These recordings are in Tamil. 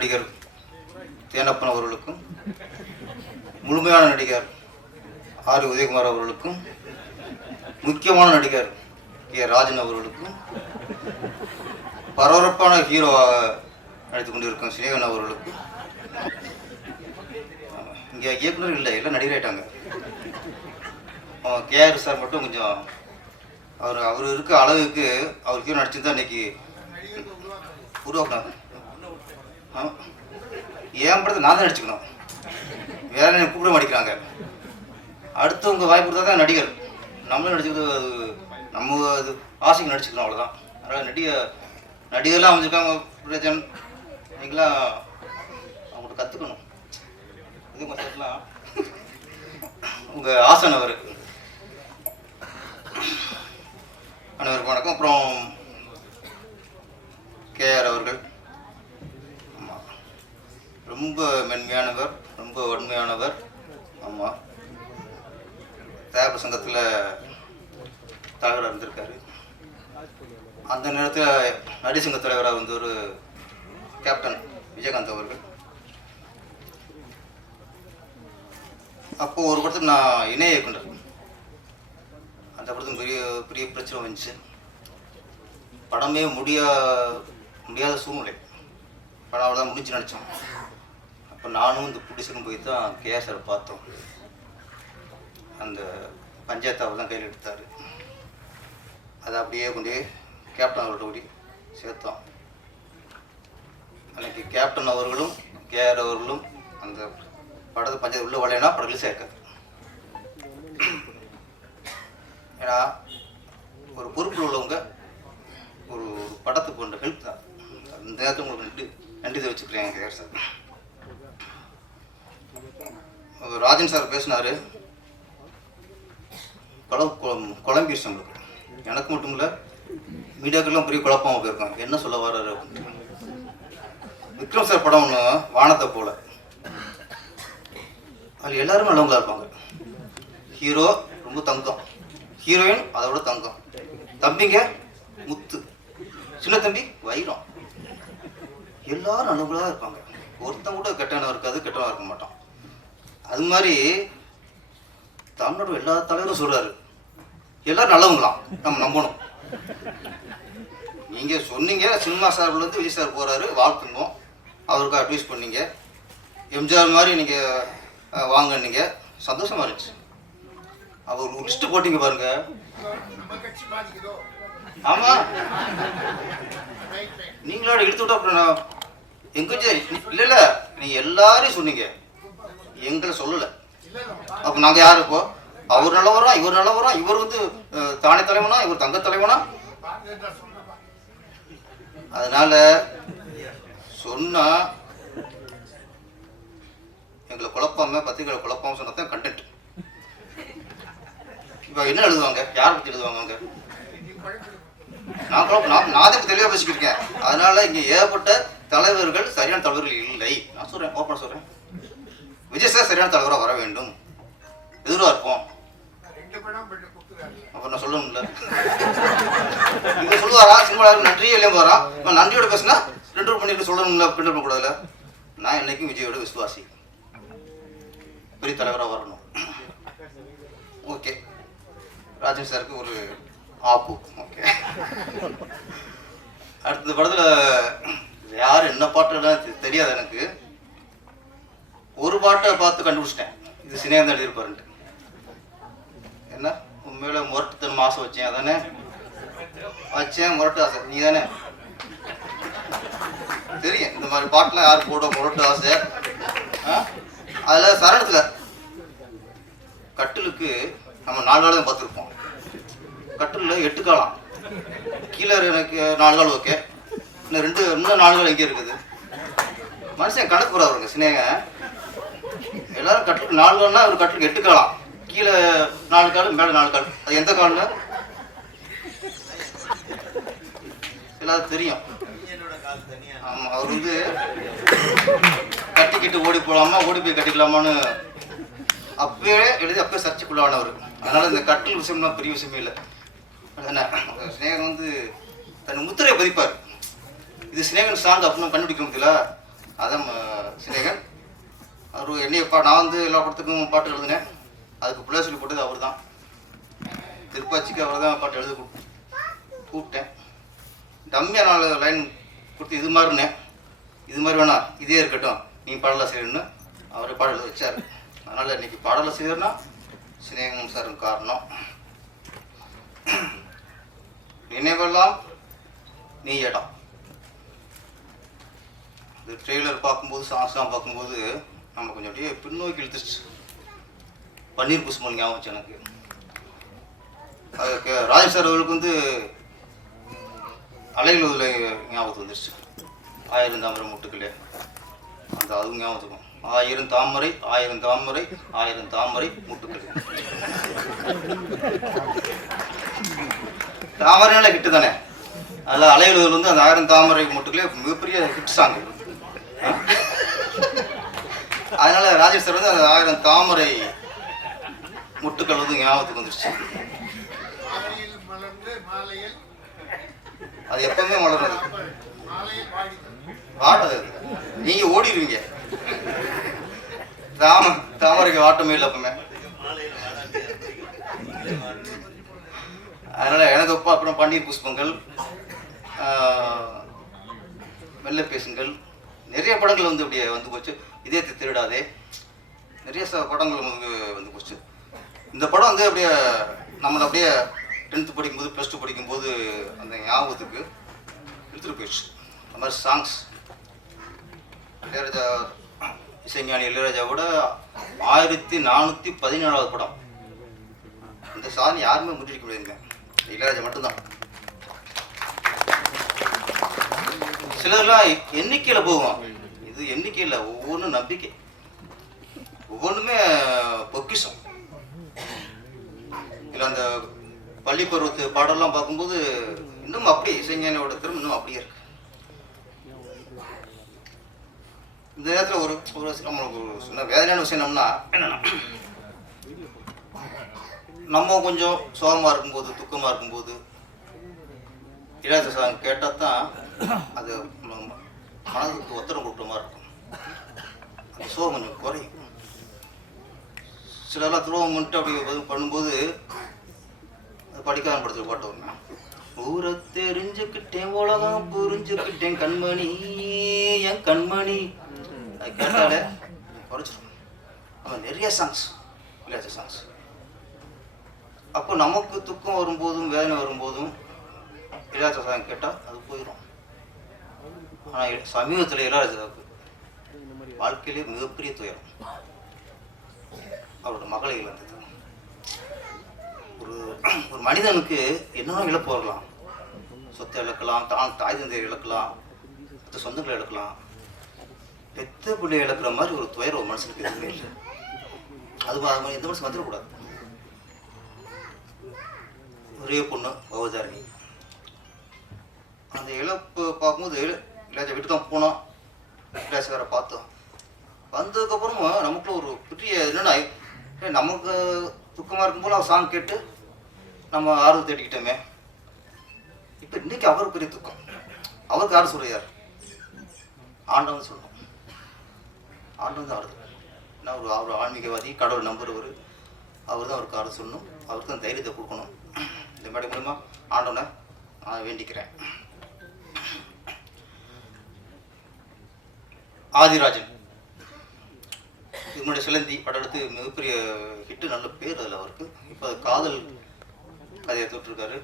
நடிகர் தேனப்பன் அவர்களுக்கும், முழுமையான நடிகர் ஆர் உதயகுமார் அவர்களுக்கும், முக்கியமான நடிகர் ஏ ராஜன் அவர்களுக்கும், பரபரப்பான ஹீரோவாக நடித்து கொண்டிருக்கும் சினேகன் அவர்களுக்கும், இங்கே இயக்குனர் இல்லை, எல்லாம் நடிகராயிட்டாங்க. கேஆர் சார் மட்டும் கொஞ்சம் அவர் இருக்க அளவுக்கு அவர் ஹீரோ நடிச்சிருந்தா இன்னைக்கு உருவாக்குனாங்க. ஏன் படத்தை நான் தான் நடிச்சுக்கணும், வேற எனக்கு கூப்பிட மாட்டேங்கிறாங்க. அடுத்தவங்க வாய்ப்பு கொடுத்தா தான் நடிகர், நம்மளும் நடிச்சுக்கிறது அது நம்ம அது ஆசைக்கு நடிச்சுக்கணும், அவ்வளோதான். அதனால் நடிகர்லாம் அமைஞ்சிருக்காங்க. பிரஜன் நீங்களாம் அவங்கள்ட்ட கற்றுக்கணும். இது உங்கள் சைட்லாம் உங்கள் ஆசன் அவர் அனைவருக்கும் வணக்கம். அப்புறம் கேஆர் அவர்கள் ஆமாம், ரொம்ப மென்மையானவர், ரொம்ப வன்மையானவர். ஆமாம், தேவ சங்கத்தில் தலைவராக இருந்திருக்காரு. அந்த நேரத்தில் நடிசங்க தலைவராக வந்து ஒரு கேப்டன் விஜயகாந்த் அவர்கள். அப்போது ஒரு படத்துக்கு நான் இணை இயக்குனர். அந்த படத்துக்கு பெரிய பிரச்சனை வந்துச்சு. படமே முடியாத சூழ்நிலை. படம் அவ்வளோதான் முடிஞ்சு நினச்சோம். அப்போ நானும் இந்த ப்ரொடியூசரும் போய் தான் கேஆர் சார் பார்த்தோம். அந்த பஞ்சாயத்து அவர் தான் கையில் எடுத்தார். அதை அப்படியே கொண்டு கேப்டன் அவர்கள்ட்ட கூடி சேர்த்தோம். அன்றைக்கி கேப்டன் அவர்களும் கேஆர் அவர்களும் அந்த படத்தை பஞ்சாயத்து உள்ள வரலைன்னா படத்தில் சேர்க்காது. ஏன்னா ஒரு பொறுப்பில் உள்ளவங்க ஒரு படத்துக்கு கொண்ட ஹெல்ப் தான். அந்த நேரத்தில் உங்களுக்கு நன்றி தெரிவிச்சுக்கிறேன் கேஆர் சார். ராஜன் சார் பேசினார், குழம்பிடுச்சு நம்மளுக்கு. எனக்கு மட்டும் இல்லை, மீடியாக்கெல்லாம் பெரிய குழப்பமாக போயிருக்கோம், என்ன சொல்ல வர்றாரு அப்படின்ட்டு. விக்ரம் சார் படம் ஒன்று வானத்தை போல, அதில் எல்லாருமே நல்லவங்களா இருப்பாங்க. ஹீரோ ரொம்ப தங்கம், ஹீரோயின் அதை விட தங்கம், தம்பிங்க முத்து, சின்ன தம்பி வைரம், எல்லாரும் நல்லவங்களா இருப்பாங்க. ஒருத்தன் கூட கெட்டவனாக இருக்காது, கெட்டவனாக இருக்க மாட்டான். அது மாதிரி தமிழோட எல்லா தலைவரும் சொல்கிறாரு, எல்லாரும் நல்லவங்களாம், நம்ம நம்பணும். நீங்கள் சொன்னீங்க, சினிமா சார்பிலேருந்து விஜய் சார் போகிறாரு, வாழ்த்துங்க, அவருக்கு அட்வைஸ் பண்ணீங்க. எம்ஜிஆர் மாதிரி நீங்கள் வாங்கினீங்க, சந்தோஷமாக இருந்துச்சு. அவர் ஒரு லிஸ்ட்டு போட்டிங்க பாருங்க. ஆமாம், நீங்களோட எடுத்து விட்டா அப்புறம் எங்கே இல்லை நீங்கள் எல்லாரையும் சொன்னீங்க, எங்களை சொல்லலை. அப்போ நாங்கள் யார் இப்போ? அவர் நல்லவரா, இவர் நல்லவரா, இவர் வந்து தானே தலைவனா, இவர் தங்க தலைவனா? அதனால சொன்னா எங்களை குழப்பாம, பத்திரிகைகளை குழப்பாம சொன்னதான் கண்டென்ட். இப்போ என்ன எழுதுவாங்க, யாரை பற்றி எழுதுவாங்க அவங்க? நான் தான் தெளிவாக பேசிக்கிட்டு. அதனால இங்கே ஏகப்பட்ட தலைவர்கள் சரியான தலைவர்கள் இல்லை. நான் சொல்றேன், ஓப்பனா சொல்றேன், விஜய் சார் சரியான தலைவராக வர வேண்டும், எதிராக இருப்போம். அப்புறம் நான் சொல்லணும்ல, இங்க சொல்லுவாரா சினிமாவுக்கு நன்றியே இல்லையா போறா, நன்றியோட பேசுனா 2 பண்ணிட்டு சொல்லணும்ல, பின்னர் பண்ணக்கூடாதுல. நான் என்னைக்கும் விஜயோட விசுவாசி, பெரிய தலைவராக வரணும். ஓகே, ராஜன் சாருக்கு ஒரு ஆப்பு. ஓகே, அடுத்த படத்தில் யார் என்ன பாட்டுலாம் தெரியாது எனக்கு. ஒரு பாட்டை பார்த்து கண்டுபிடிச்சிட்டேன், இது சினேகன் எழுதியிருப்பாருன்ட்டு. என்ன உண்மையில முரட்டுத்தனம் ஆசை வச்சேன், அதானே வச்சேன், முரட்டு ஆசை. நீ தானே தெரியும் இந்த மாதிரி பாட்டுலாம் யார் போட முரட்டு ஆசை. அதில் சரணத்தில் கட்டிலுக்கு நம்ம 4 காலம் பார்த்துருப்போம். கட்டிலில் 8 காலம், கீழே எனக்கு 4 கால். ஓகே, இன்னும் 4 கால் எங்கே இருக்குது? மனுஷன் கணக்கு போகிறாருங்க சினேகன். எல்லாரும் கட்டிலுக்கு 4 கால்னா ஒரு கட்டிலுக்கு 8 காலம், கீழே 4 கால், மேலே 4 கால். அது எந்த கால்னு எல்லாரும் தெரியும். ஆமாம், அவர் வந்து கட்டிக்கிட்டு ஓடி போகலாமா, ஓடி போய் கட்டிக்கலாமான்னு அப்பவே எழுதி அப்பவே சர்ச்சைக்குள்ளானவர். அதனால இந்த கட்டில் விஷயம்லாம் பெரிய விஷயமே இல்லை. என்ன சினேகன் வந்து தன் முத்திரையை பதிப்பார், இது சினேகன் சாங் அப்படின்னு கண்டுபிடிக்க முடியல. அதான் சிநேகன். அவர் என்னைய நான் வந்து எல்லா படத்துக்கும் பாட்டு எழுதினேன். அதுக்கு பிள்ளை சொல்லி போட்டது அவர் தான். திருப்பாச்சிக்கு அவர் தான் பாட்டு எழுத கூப்பிட்டேன். டம்மியாக 4 லைன் கொடுத்து இது மாதிரினேன், இது மாதிரி வேணா இதே இருக்கட்டும், நீ பாடலாசிரியர்னு அவரை பாட எழுத வச்சார். அதனால் இன்றைக்கி பாடலாசிரியர்னா சிநேகம் சாரும் காரணம். நினைவெல்லாம் நீ இடம். இது ட்ரெய்லர் பார்க்கும்போது சாங்ஸ்லாம் பார்க்கும்போது நம்ம கொஞ்சம் அப்படியே பின்னோக்கி இழுத்துச்சு. பன்னீர் புஷ்பம் ஞாபகம் வச்சு எனக்கு. அதுக்கு ராஜேஷ் சார் அவர்களுக்கு வந்து அலையில் ஞாபகத்துக்கு வந்துருச்சு. 1000 தாமரை முட்டுக்களே, அந்த அதுவும் ஞாபகத்துக்கும். 1000 தாமரை 1000 தாமரை 1000 தாமரை முட்டுக்கள். தாமரைனால ஹிட்டு தானே. அதில் அலையில் வந்து அந்த 1000 தாமரை முட்டுக்களே மிகப்பெரிய ஹிட் சாங். அதனால ராஜேஷ் சார் வந்து அந்த 1000 தாமரை முட்டுக்கள் வந்து ஞாபகத்துக்கு வந்துருச்சு. அது எப்பவுமே மலர்றது. வாட்டது நீங்க ஓடிடுவீங்க. தாமரைக்கு வாட்டமே இல்லை எப்பவுமே. அதனால எனக்கு அப்புறம் பன்னீர் புஷ்பங்கள், மெல்ல பேசுங்கள், நிறைய படங்கள் வந்து அப்படியே வந்து போச்சு. இதயத்தை திருடாதே, நிறைய படங்கள் வந்து போச்சு. இந்த படம் வந்து அப்படியே நம்மளை அப்படியே 10th படிக்கும்போது +2 படிக்கும்போது அந்த ஞாபகத்துக்கு எடுத்துகிட்டு போயிடுச்சு. அந்த மாதிரி சாங்ஸ். இளையராஜா, இசைஞானி இளையராஜாவோட 1417வது படம். இந்த சாதனை யாருமே முன்னிருக்க முடியாதுங்க, இளையராஜா மட்டும்தான். சிலதெல்லாம் எண்ணிக்கையில் போகும், இது எண்ணிக்கையில் ஒவ்வொன்றும் நம்பிக்கை, ஒவ்வொன்றுமே பொக்கிஷம். இல்லை அந்த பள்ளி பருவத்து பாடலாம் பார்க்கும்போது இன்னும் அப்படியே இசைஞானியோட திறமை இன்னும் அப்படியே இருக்கு. இந்த நேரத்தில் ஒரு நம்மளுக்கு ஒரு சின்ன வேதனையான விஷயம் என்னன்னா, நம்ம கொஞ்சம் சோகமாக இருக்கும்போது துக்கமாக இருக்கும்போது இளையராஜா சாங் கேட்டால் தான் அது மனதுக்கு ஒத்தடம் கொடுக்குற மாதிரி இருக்கும். அந்த சோகம் கொஞ்சம் குறையும். சிலர்லாம் துரோகம் பண்ணிட்டு அப்படி பண்ணும்போது படிக்காத படத்தில் பாட்டு வருங்க. ஊரை தெரிஞ்சுக்கிட்டேன் உலகம் புரிஞ்சுக்கிட்டேன் கண்மணி என் கண்மணி. அது கேட்டாலே குறைச்சிடும். அவன் நிறைய சாங்ஸ் இளையராஜா சாங்ஸ். அப்போ நமக்கு துக்கம் வரும்போதும் வேதனை வரும்போதும் இளையராஜா சாங் கேட்டால் அது போயிடும். ஆனால் சமீபத்தில் இளையராஜாவுக்கு வாழ்க்கையிலே மிகப்பெரிய துயரம். அவரோட மகளை இழந்தது. ஒரு மனிதனுக்கு என்னென்ன இழப்பு வரலாம். சொத்தை இழக்கலாம், தாய் தந்தையை இழக்கலாம், மற்ற சொந்தங்களை இழக்கலாம். பெத்த பிள்ளையை இழக்கிற மாதிரி ஒரு துயரம் ஒரு மனுஷனுக்கு எதுவுமே இல்லை. அது எந்த மனுஷன் வந்துடக்கூடாது. ஒரே பொண்ணு பவதாரணி. அந்த இழப்பு பார்க்கும்போது இளையராஜா வீட்டு தான் போனோம், இளையராஜா வேற பார்த்தோம். வந்ததுக்கப்புறமா நமக்குள்ள ஒரு பெரிய என்னென்னா, நமக்கு துக்கமாக இருக்கும்போது அவர் சாங் கேட்டு நம்ம ஆறுதல் தேடிக்கிட்டோமே. இப்போ இன்னைக்கு அவருக்கு பெரிய துக்கம். அவருக்கு யார் சொல்கிறார்? ஆண்டவன் சொல்லணும். ஆண்டவன் தான் ஆறுதல். ஏன்னா அவர் ஆன்மீகவாதி, கடவுள் நம்புறவர். அவர் தான் அவருக்கு ஆறுதல் சொல்லணும், அவருக்கு தான் தைரியத்தை கொடுக்கணும். இந்த மாதிரி மூலமா ஆண்டவனை நான் வேண்டிக்கிறேன். ஆதிராஜன் இவனுடைய சிலந்தி படம் எடுத்து மிகப்பெரிய ஹிட்டு, நல்ல பேர் அதில் அவருக்கு. இப்போ காதல் கதையை தொட்டிருக்காரு.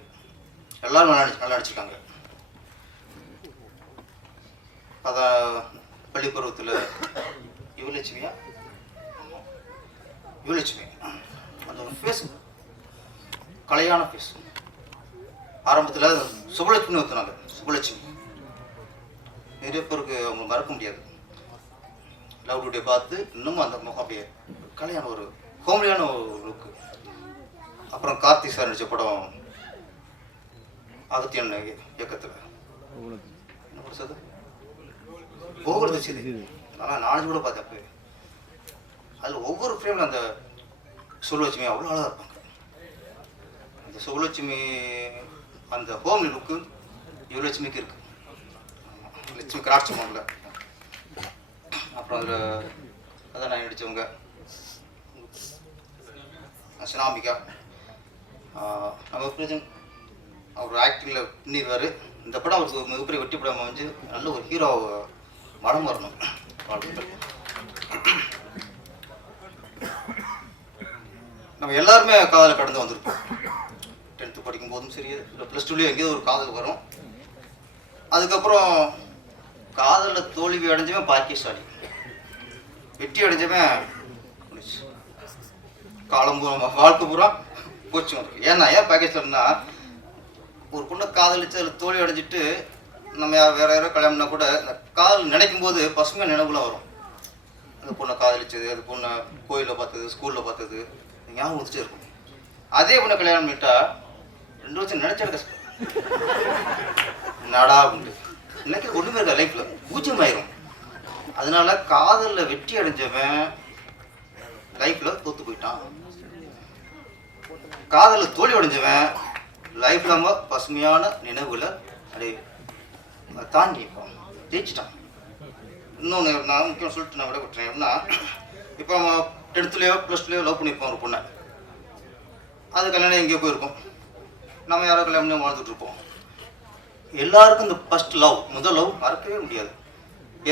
எல்லாரும் நல்லா நடிச்சிருக்காங்க. அதான் பள்ளி பருவத்தில் யுவலட்சுமி அந்த ஒரு ஃபேஸ், கலையான ஃபேஸ். ஆரம்பத்தில் சுபலட்சுமி ஊற்றுனாங்க. சுபலட்சுமி நிறைய பேருக்கு அவங்க மறக்க முடியாது. லவ் டுடே பார்த்து இன்னமும் அந்த முகம் அப்படியே கலையான ஒரு ஹோம்லியான ஒரு லுக்கு. அப்புறம் கார்த்திக் சார் நடித்த படம் அகத்தியன் இயக்கத்தில் என்ன படிச்சது போகிறது சரி. ஆனால் நாலஞ்சு கூட பார்த்தேன். அப்போ அதில் ஒவ்வொரு ஃப்ரேமில் அந்த சுபலட்சுமி அவ்வளோ அழகாக இருப்பாங்க. அந்த சுபலட்சுமி அந்த ஹோம்லி லுக்கு யுவலட்சுமிக்கு இருக்கு. லட்சுமி கிராட்சி மாடல அப்புறம் அதில் கதாநாயகி நடித்தவங்க சினாமிகா, நம்ம பிரச்சனை அவர் ஆக்டிங்கில் பின்னிடுவார். இந்த படம் அவருக்கு மிகப்பெரிய வெற்றி படம் அமைஞ்சு நல்ல ஒரு ஹீரோ மனம் வரணும். வாழ்த்துக்கள். நம்ம எல்லாருமே காதலை கடந்து வந்திருப்போம். 10th படிக்கும் போதும் சரி, இல்லை +2 எங்கேயோ ஒரு காதல் வரும். அதுக்கப்புறம் காதலில் தோல்வி அடைஞ்சவன் பாக்கியசாலி, வெற்றி அடைஞ்சவன் காலம் வாழ்க்கை பூரா போச்சு. ஏன்னா ஏன் பாக்கியசாலின்னா, ஒரு பொண்ணை காதலிச்சு அதில் தோல்வி அடைஞ்சிட்டு நம்ம வேற யாரோ கல்யாணம்னா கூட இந்த காதல் நினைக்கும் போது பசுமையாக நினைவுலாம் வரும். அந்த பொண்ணை காதலிச்சது, அந்த பொண்ணை கோயிலில் பார்த்தது, ஸ்கூலில் பார்த்தது ஞாபகம் வந்துட்டே இருக்கும். அதே பொண்ணை கல்யாணம் பண்ணிட்டா 2 வருஷம் நினைச்சா கஷ்டம் நடா உண்டு. இன்னைக்கு ஒன்றுமே இருக்கா, லைஃப்பில் பூஜ்யம் ஆயிரும். அதனால காதலில் வெற்றி அடைஞ்சவன் லைஃப்பில் தோத்து போயிட்டான். காதலில் தோல்வி அடைஞ்சவன் லைஃப்ல நம்ம பசுமையான நினைவுகளை அப்படியே தாண்டி ஜெயிச்சிட்டான். இன்னொன்று நான் முக்கியம் சொல்லிட்டு நான் விட விட்டுறேன். எப்படின்னா, இப்போ நம்ம 10th +2 லவ் பண்ணியிருப்போம் ஒரு பொண்ணை. அது கல்யாணம் எங்கேயோ போயிருக்கோம், நம்ம யாரோ கல்யாணம் வாழ்ந்துட்டு இருப்போம். எல்லாருக்கும் இந்த ஃபர்ஸ்ட் லவ், முதல் லவ் மறக்கவே முடியாது.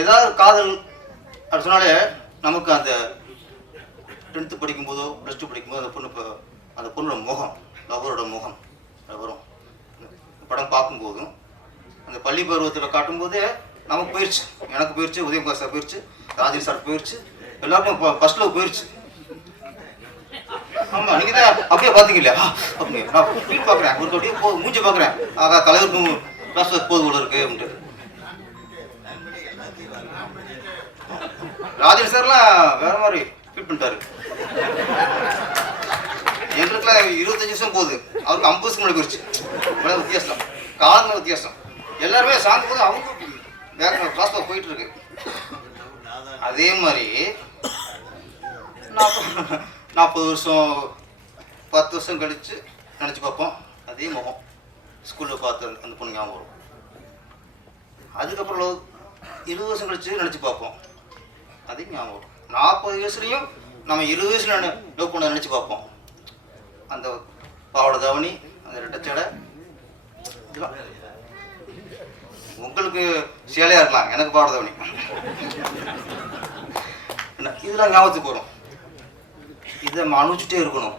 ஏதாவது காதல் அப்படி சொன்னாலே நமக்கு அந்த 10th படிக்கும்போதோ +2 படிக்கும்போது அந்த பொண்ணோட முகம், லவ்வரோட முகம் வரும். படம் பார்க்கும்போதும் அந்த பள்ளி பருவத்தில் காட்டும்போதே நமக்கு போயிடுச்சு, எனக்கு போயிடுச்சு, உதயகுமார் சார் போயிடுச்சு, ராஜன் சார் போயிடுச்சு, எல்லாருக்கும் ஃபர்ஸ்ட் லவ் போயிடுச்சு. ஆமாம், நீங்கள் தான் அப்படியே பார்த்தீங்க இல்லையா? அப்படியே நான் ஃபீல் பார்க்குறேன், ஒரு அப்படியே மூஞ்சி பார்க்குறேன். ஆகா, தலைவருக்கும் கிளாஸ் போது போல இருக்கு அப்படின்ட்டு. ராஜன் சார்லாம் வேற மாதிரி ஃபீல் பண்ணிட்டாரு. எங்களுக்குலாம் 25 வருஷம் போகுது, அவருக்கு 50 வருஷம் முன்னாடி போயிடுச்சு. இவ்வளோ வித்தியாசம், காரணம் வித்தியாசம். எல்லாருமே சார்ந்து போது அவங்க வேற கிளாஸ் போயிட்டு இருக்கு. அதே மாதிரி 40 வருஷம் 10 வருஷம் கழிச்சு நினச்சி பார்ப்போம், அதே முகம் ஸ்கூலில் பார்த்து அந்த பொண்ணு ஞாபகம் வரும். அதுக்கப்புறம் 20 வருஷம் கழிச்சு நினச்சி பார்ப்போம், அதே ஞாபகம் வரும். 40 வயசுலையும் நம்ம 20 வயசுல லவ் பண்ண நினச்சி பார்ப்போம். அந்த பாவாடை தாவணி, அந்த ரெட்டச்சடை, இதெல்லாம் உங்களுக்கு சேலையாக இருக்கலாம், எனக்கு பாவாடை தாவணி, இதெல்லாம் ஞாபகத்துக்கு வரும். இதை நம்ம அனுபவிச்சுட்டே இருக்கணும்.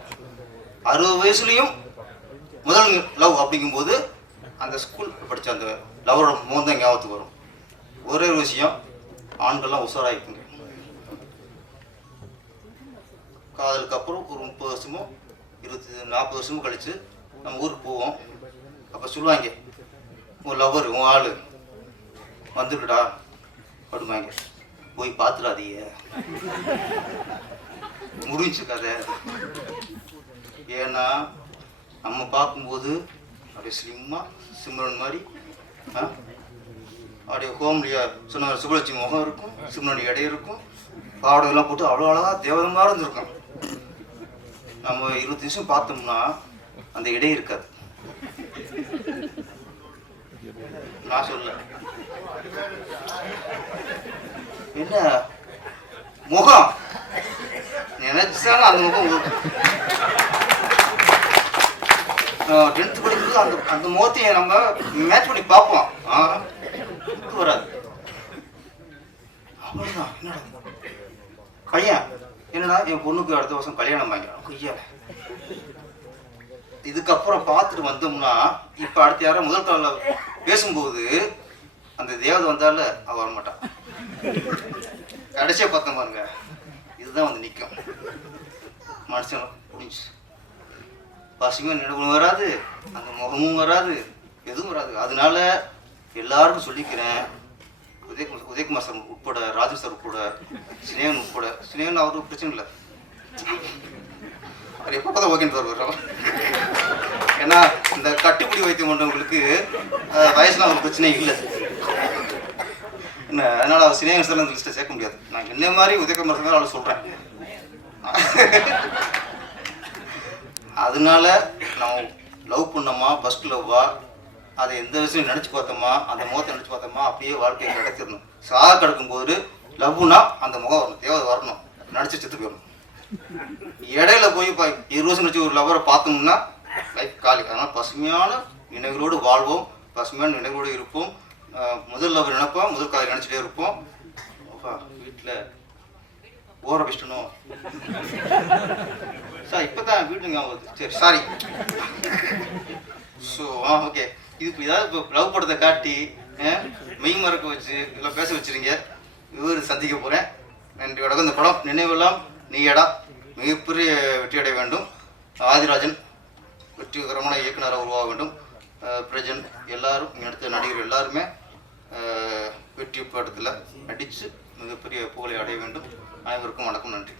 60 வயசுலையும் முதல் லவ் அப்படிங்கும்போது அந்த ஸ்கூல் படித்த அந்த லவரோட முகம் தான் ஞாபகத்துக்கு வரும். ஒரே ஒரு விஷயம், ஆண்கள்லாம் உஷாராகிக்குங்க. காதலுக்கு அப்புறம் ஒரு 30 வருஷமோ 40 வருஷமும் கழிச்சு நம்ம ஊருக்கு போவோம். அப்போ சொல்லுவாங்க, உன் லவர், உன் ஆள் வந்துருக்கடா அப்படிவாங்க. போய் பார்த்துடாதீங்க, முடிஞ்சு கதை. ஏன்னா நம்ம பார்க்கும்போது அப்படியே ஸ்லிம்மாக சிம்ரன் மாதிரி அப்படியே ஹோம்லியா சொன்ன சுபலட்சுமி முகம் இருக்கும், சிம்ரன் எடை இருக்கும், பாவடையெல்லாம் போட்டு அவ்வளோ அழகாக தேவதமாக இருந்திருக்கும். நம்ம 20 நிமிஷம் பார்த்தோம்னா அந்த இடை இருக்காது. நான் சொல்ல என்ன முகம் நினைச்சாலும் அந்த முகம் 10th படிக்கும்போது அந்த முகத்தையை நம்ம மேட்ச் பண்ணி பார்ப்போம், வராது. அவ்வளோதான். என்னடா பையன், என்னடா என் பொண்ணுக்கு அடுத்த வருஷம் கல்யாணம் வாங்கிடும் ஐயா. இதுக்கப்புறம் பார்த்துட்டு வந்தோம்னா, இப்போ அடுத்த யாரும் முதல் காலில் பேசும்போது அந்த தேவதை வந்தால அவ வரமாட்டான். கடைசியாக பார்த்தோம் பாருங்க, இதுதான் வந்து நிற்கும். மனுஷன் புரிஞ்சு பசுமையும் நினைவும் வராது, அந்த முகமும் வராது, எதுவும் வராது. அதனால எல்லாருக்கும் சொல்லிக்கிறேன், உதயகுமார் சார் உட்பட, ராஜன் சார் உட்பட, சினேகன் உட்பட. சினேகன் அவருக்கு பிரச்சனை இல்லை, அவர் எப்போ பார்த்தா ஓகேன்னு வருவார். ஏன்னா இந்த கட்டுப்பிடி வைத்தியம் பண்ணுறவங்களுக்கு வயசுலாம் ஒரு பிரச்சனை இல்லை என்ன. அதனால அவர் சினேகன் சார் அந்த லிஸ்ட்டை சேர்க்க முடியாது. நான் என்ன மாதிரி உதயகுமார் சார் அவளை சொல்கிறேன். அதனால நம்ம லவ் பண்ணோமா, ஃபர்ஸ்ட் லவ்வா, அதை எந்த விஷயம் நினச்சி பார்த்தோமா, அந்த முகத்தை நினச்சி பார்த்தோமா, அப்படியே வாழ்க்கையை கிடச்சிடணும். சாக கிடக்கும்போது லவ்னா அந்த முகம் வரணும், தேவை வரணும், நடிச்சு செத்து போயிடணும். இடையில போய் இப்போ 20 வருஷம் கழிச்சு ஒரு லவ்வரை பார்த்தோம்னா லைஃப் காலி. அதனால் பசுமையான நினைவுகளோடு வாழ்வோம், பசுமையான நினைவுகளோடு இருப்போம். முதல் லவர் நினைப்போம், முதல் காலை நினச்சிட்டே இருப்போம். வீட்டில் போற வச்சிட்டணும் சார், இப்போ தான் வீட்டு ஞாபகம். சரி சாரி. ஸோ ஓகே, இது இப்போ ஏதாவது இப்போ லவ் படத்தை காட்டி மெய் மறக்க வச்சு இல்லை பேச வச்சுருங்க. இவர் சந்திக்க போகிறேன். நன்றி வணக்கம். இந்த படம் நினைவெல்லாம் நீயடா மிகப்பெரிய வெற்றி அடைய வேண்டும். ஆதிராஜன் வெற்றிகரமான இயக்குனராக உருவாக வேண்டும். பிரஜன் எல்லாரும் இங்கே எடுத்த நடிகர் எல்லாருமே வெற்றி படத்தில் நடித்து மிகப்பெரிய புகழை அடைய வேண்டும். அனைவருக்கும் வணக்கம், நன்றி.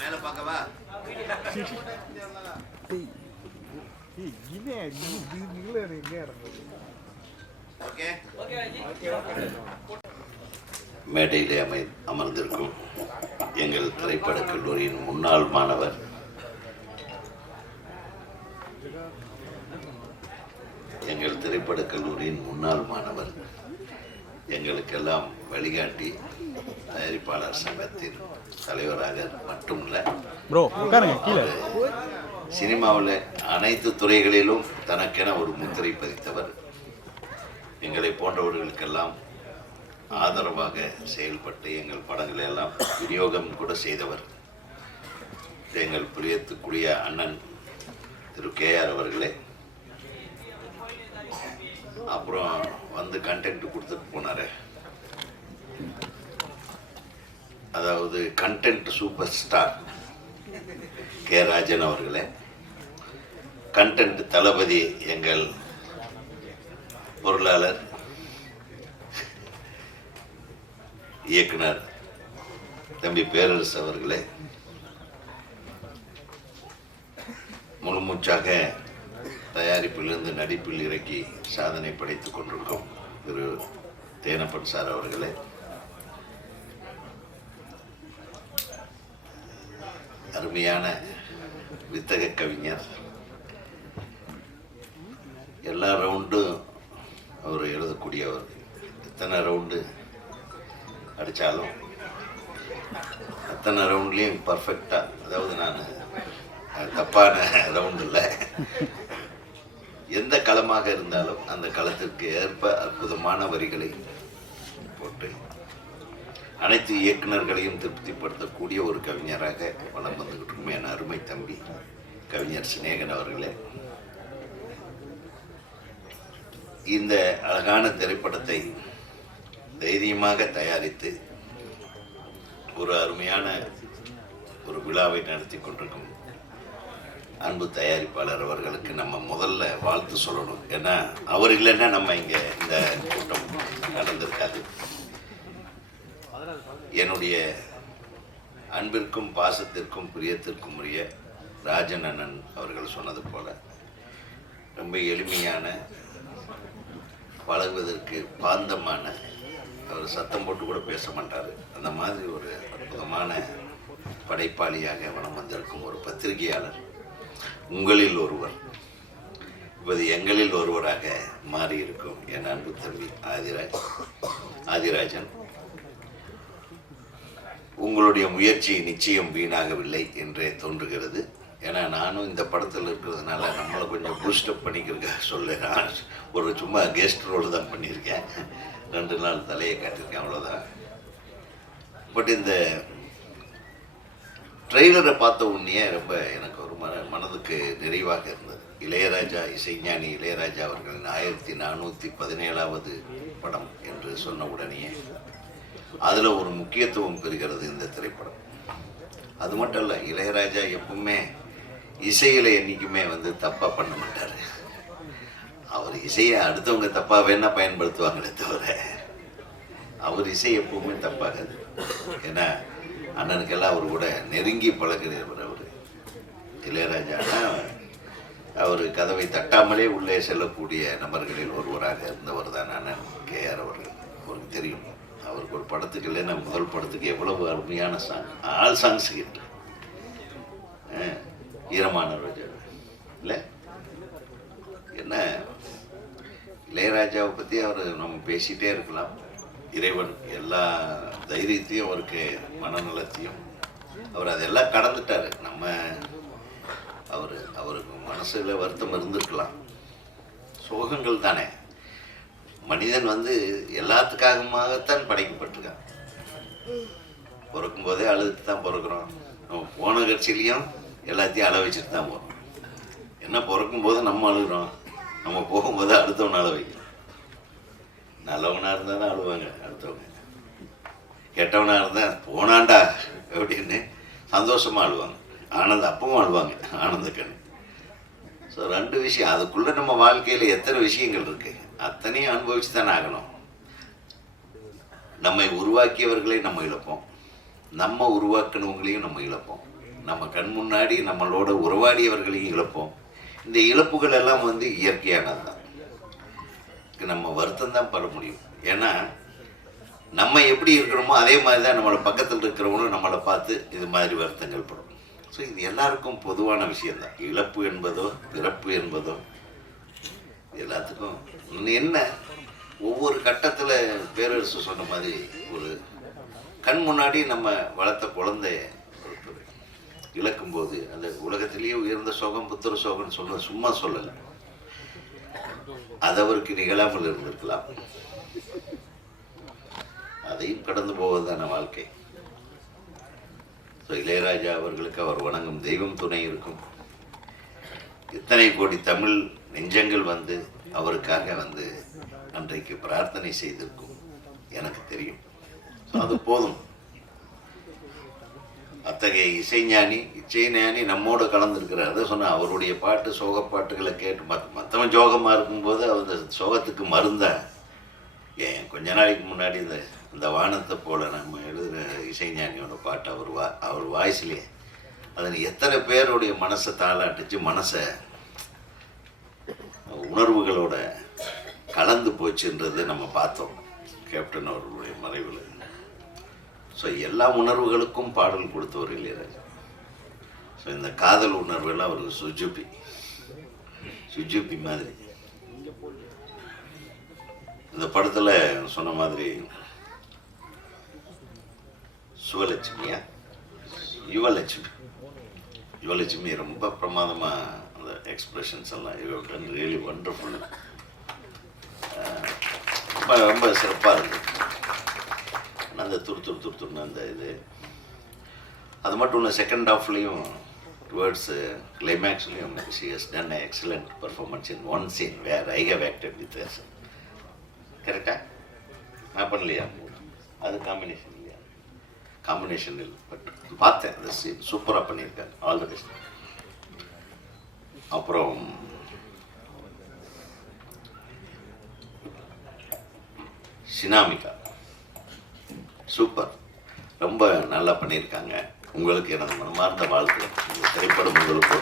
மேல பார்க்கவா? மேடையிலே அமர்ந்திருக்கும் எங்கள் திரைப்படக் கல்லூரியின் முன்னாள் மாணவர், எங்களுக்கெல்லாம் வழிகாட்டி தயாரிப்பாளர் சங்கத்தின் தலைவராக மட்டுமல்ல, சினிமாவில் அனைத்து துறைகளிலும் தனக்கென ஒரு முத்திரை பதித்தவர். எங்களை போன்றவர்களுக்கெல்லாம் ஆதரவாக செயல்பட்டு எங்கள் படங்களை எல்லாம் விநியோகம் கூட செய்தவர் எங்கள் பிரியத்துக்குரிய அண்ணன் திரு KR அவர்களே. அப்புறம் வந்து கண்டென்ட் கொடுத்துட்டு போனார். அதாவது கண்டென்ட் சூப்பர் ஸ்டார் ராஜன் அவர்களே, கண்டென்ட் தளபதி எங்கள் பொருளாளர் இயக்குனர் தம்பி பேரரசு அவர்களே, முழுமூச்சாக தயாரிப்பிலிருந்து நடிப்பில் இறக்கி சாதனை படைத்துக் கொண்டிருக்கும் திரு தேனப்பன் சார் அவர்களே, அருமையான வித்தக கவிஞர், எல்லா ரவுண்டும் அவர் எழுதக்கூடியவர். எத்தனை ரவுண்டு அடித்தாலும் அத்தனை ரவுண்ட்லேயும் பர்ஃபெக்டாக, அதாவது நான் தப்பான ரவுண்டு இல்லை, எந்த களமாக இருந்தாலும் அந்த களத்திற்கு ஏற்ப அற்புதமான வரிகளை போட்டு அனைத்து இயக்குநர்களையும் திருப்திப்படுத்தக்கூடிய ஒரு கவிஞராக வளம் வந்துகிட்டு இருக்கும் என் அருமை தம்பி கவிஞர் சிநேகன் அவர்களே. இந்த அழகான திரைப்படத்தை தைரியமாக தயாரித்து ஒரு அருமையான ஒரு விழாவை நடத்தி கொண்டிருக்கும் அன்பு தயாரிப்பாளர் அவர்களுக்கு நம்ம முதல்ல வாழ்த்து சொல்லணும். ஏன்னா அவர் இல்லைன்னா நம்ம இங்கே இந்த கூட்டம் நடந்திருக்காது. என்னுடைய அன்பிற்கும் பாசத்திற்கும் பிரியத்திற்கும் உரிய ராஜன் அண்ணன் அவர்கள் சொன்னது போல ரொம்ப எளிமையான, பழகுவதற்கு பாந்தமான, அவர் சத்தம் போட்டு கூட பேச மாட்டார், அந்த மாதிரி ஒரு அற்புதமான படைப்பாளியாக வனம் வந்திருக்கும் ஒரு பத்திரிகையாளர், உங்களில் ஒருவர், இப்போது எங்களில் ஒருவராக மாறியிருக்கும் என் அன்பு தம்பி ஆதிராஜன். உங்களுடைய முயற்சி நிச்சயம் வீணாகவில்லை என்றே தோன்றுகிறது. ஏன்னா நானும் இந்த படத்தில் இருக்கிறதுனால நம்மளை கொஞ்சம் பூஸ்டப் பண்ணிக்கிறதுக்காக சொல்லுறேன். ஒரு சும்மா கெஸ்ட் ரோல் தான் பண்ணியிருக்கேன், 2 நாள் தலையை காட்டியிருக்கேன், அவ்வளோதான். பட் இந்த ட்ரெய்லரை பார்த்த உடனே ரொம்ப எனக்கு ஒரு மனதுக்கு நிறைவாக இருந்தது. இளையராஜா, இசைஞானி இளையராஜா அவர்களின் 1417வது படம் என்று சொன்ன உடனே அதில் ஒரு முக்கியத்துவம் பெறுகிறது இந்த திரைப்படம். அது மட்டும் இல்லை, இளையராஜா எப்பவுமே இசையில் என்றைக்குமே தப்பாக பண்ண மாட்டார். அவர் இசையை அடுத்தவங்க தப்பாக வேணால் பயன்படுத்துவாங்களே தவிர அவர் இசை எப்பவுமே தப்பாகாது. ஏன்னா அண்ணனுக்கெல்லாம் அவர் கூட நெருங்கி பழகிறவர் அவர். இளையராஜானா அவர் கதவை தட்டாமலே உள்ளே செல்லக்கூடிய நபர்களில் ஒருவராக இருந்தவர் தான் அண்ணன் கேஆர் அவர்கள். அவருக்கு தெரியும், அவருக்கு ஒரு படத்துக்கு இல்லைன்னா முதல் படத்துக்கு எவ்வளவு அருமையான சாங், ஆல் சாங்ஸ் ஹிட். ஈரமான ரோஜா இல்லை என்ன, இளையராஜாவை பற்றி அவர் நம்ம பேசிகிட்டே இருக்கலாம். இறைவன் எல்லா தைரியத்தையும் அவருக்கு, மனநலத்தையும் அவர் அதெல்லாம் கடந்துட்டார். நம்ம அவருக்கு மனசில் வருத்தம் இருந்திருக்கலாம், சோகங்கள் தானே. மனிதன் எல்லாத்துக்காகத்தான் படைக்கப்பட்டிருக்கான். பிறக்கும் போதே அழுதுட்டு தான் பிறக்கிறோம். நம்ம போன கட்சியிலையும் எல்லாத்தையும் அழ வச்சுட்டு தான் போகிறோம். என்ன, பிறக்கும் போது நம்ம அழுகிறோம், நம்ம போகும்போது அடுத்தவனை அழ வைக்கிறோம். நல்லவனாக இருந்தால் தான் அழுவாங்க அடுத்தவங்க, கெட்டவனாக இருந்தால் போனாண்டா அப்படின்னு சந்தோஷமாக அழுவாங்க, அப்பவும் அழுவாங்க, ஆனந்த கண். ஸோ 2 விஷயம், அதுக்குள்ளே நம்ம வாழ்க்கையில் எத்தனை விஷயங்கள் இருக்குது, அத்தனையும் அனுபவிச்சு தானே ஆகணும். நம்மை உருவாக்கியவர்களை நம்ம இழப்போம், நம்ம உருவாக்கினவங்களையும் நம்ம இழப்போம், நம்ம கண் முன்னாடி நம்மளோட உறவாடியவர்களையும் இழப்போம். இந்த இழப்புகள் எல்லாம் இயற்கையானது தான். நம்ம வருத்தம் தான் பட முடியும். ஏன்னா நம்ம எப்படி இருக்கிறோமோ அதே மாதிரி தான் நம்மளை பக்கத்தில் இருக்கிறவங்களும் நம்மளை பார்த்து இது மாதிரி வருத்தங்கள் படும். ஸோ இது எல்லாருக்கும் பொதுவான விஷயந்தான். இழப்பு என்பதோ பிறப்பு என்பதோ எல்லாத்துக்கும் என்ன, ஒவ்வொரு கட்டத்தில் பேரரசு சொன்ன மாதிரி ஒரு கண் முன்னாடி நம்ம வளர்த்த குழந்தைய இழக்கும்போது அந்த உலகத்திலேயே உயர்ந்த சோகம் புத்திர சோகம்னு சும்மா சொல்லலை, அது அவருக்கு நிகழாமல் இருந்திருக்கலாம். அதையும் கடந்து போவதுதான வாழ்க்கை. ஸோ இளையராஜா அவர்களுக்கு அவர் வணங்கும் தெய்வம் துணை இருக்கும். இத்தனை கோடி தமிழ் நெஞ்சங்கள் அவருக்காக அன்றைக்கு பிரார்த்தனை செய்திருக்கும், எனக்கு தெரியும். ஸோ அது போதும். அத்தகைய இசைஞானி நம்மோடு கலந்துருக்கிறார். அதை சொன்னால் அவருடைய பாட்டு சோகப்பாட்டுகளை கேட்டு மற்றவன் சோகமாக இருக்கும்போது அவர் சோகத்துக்கு மருந்தா. ஏன் கொஞ்ச நாளைக்கு முன்னாடி இந்த வானத்தை போல நம்ம எழுதுகிற இசைஞானியோட பாட்டு அவர் வாய்ஸ்லேயே அதில் எத்தனை பேருடைய மனசை தாளாட்டிச்சு, மனசை உணர்வுகளோட கலந்து போச்சுன்றது நம்ம பார்த்தோம் கேப்டன் அவர்களுடைய மறைவில். ஸோ எல்லா உணர்வுகளுக்கும் பாடல் கொடுத்தவர் இளையராஜா. ஸோ இந்த காதல் உணர்வுலாம் அவருக்கு சுஜுப்பி மாதிரி. இந்த படத்தில் சொன்ன மாதிரி யுவலட்சுமி ரொம்ப பிரமாதமாக அந்த எக்ஸ்பிரஷன்ஸ் எல்லாம் ரியலி வண்டர்ஃபுல், ரொம்ப ரொம்ப சிறப்பாக இருக்குது. அந்த துருத்துன்னு அந்த இது அது மட்டும் இல்லை. செகண்ட் ஹாஃப்லேயும் டுவர்ட்ஸ் கிளைமேக்ஸ்லேயும் she has done excellent performance in one scene where I have acted with her. கரெக்டாக நான் பண்ணலையா? அது காம்பினேஷன் இல்லையா? காம்பினேஷன் இல்லை, பட் பார்த்தேன் அந்த சீன் சூப்பராக பண்ணியிருக்காரு. All the best. அப்புறம் சினாமிகா சூப்பர், ரொம்ப நல்லா பண்ணியிருக்காங்க. உங்களுக்கு எனது மனமார்ந்த வாழ்க்கை. இந்த திரைப்படம் உங்களுக்கு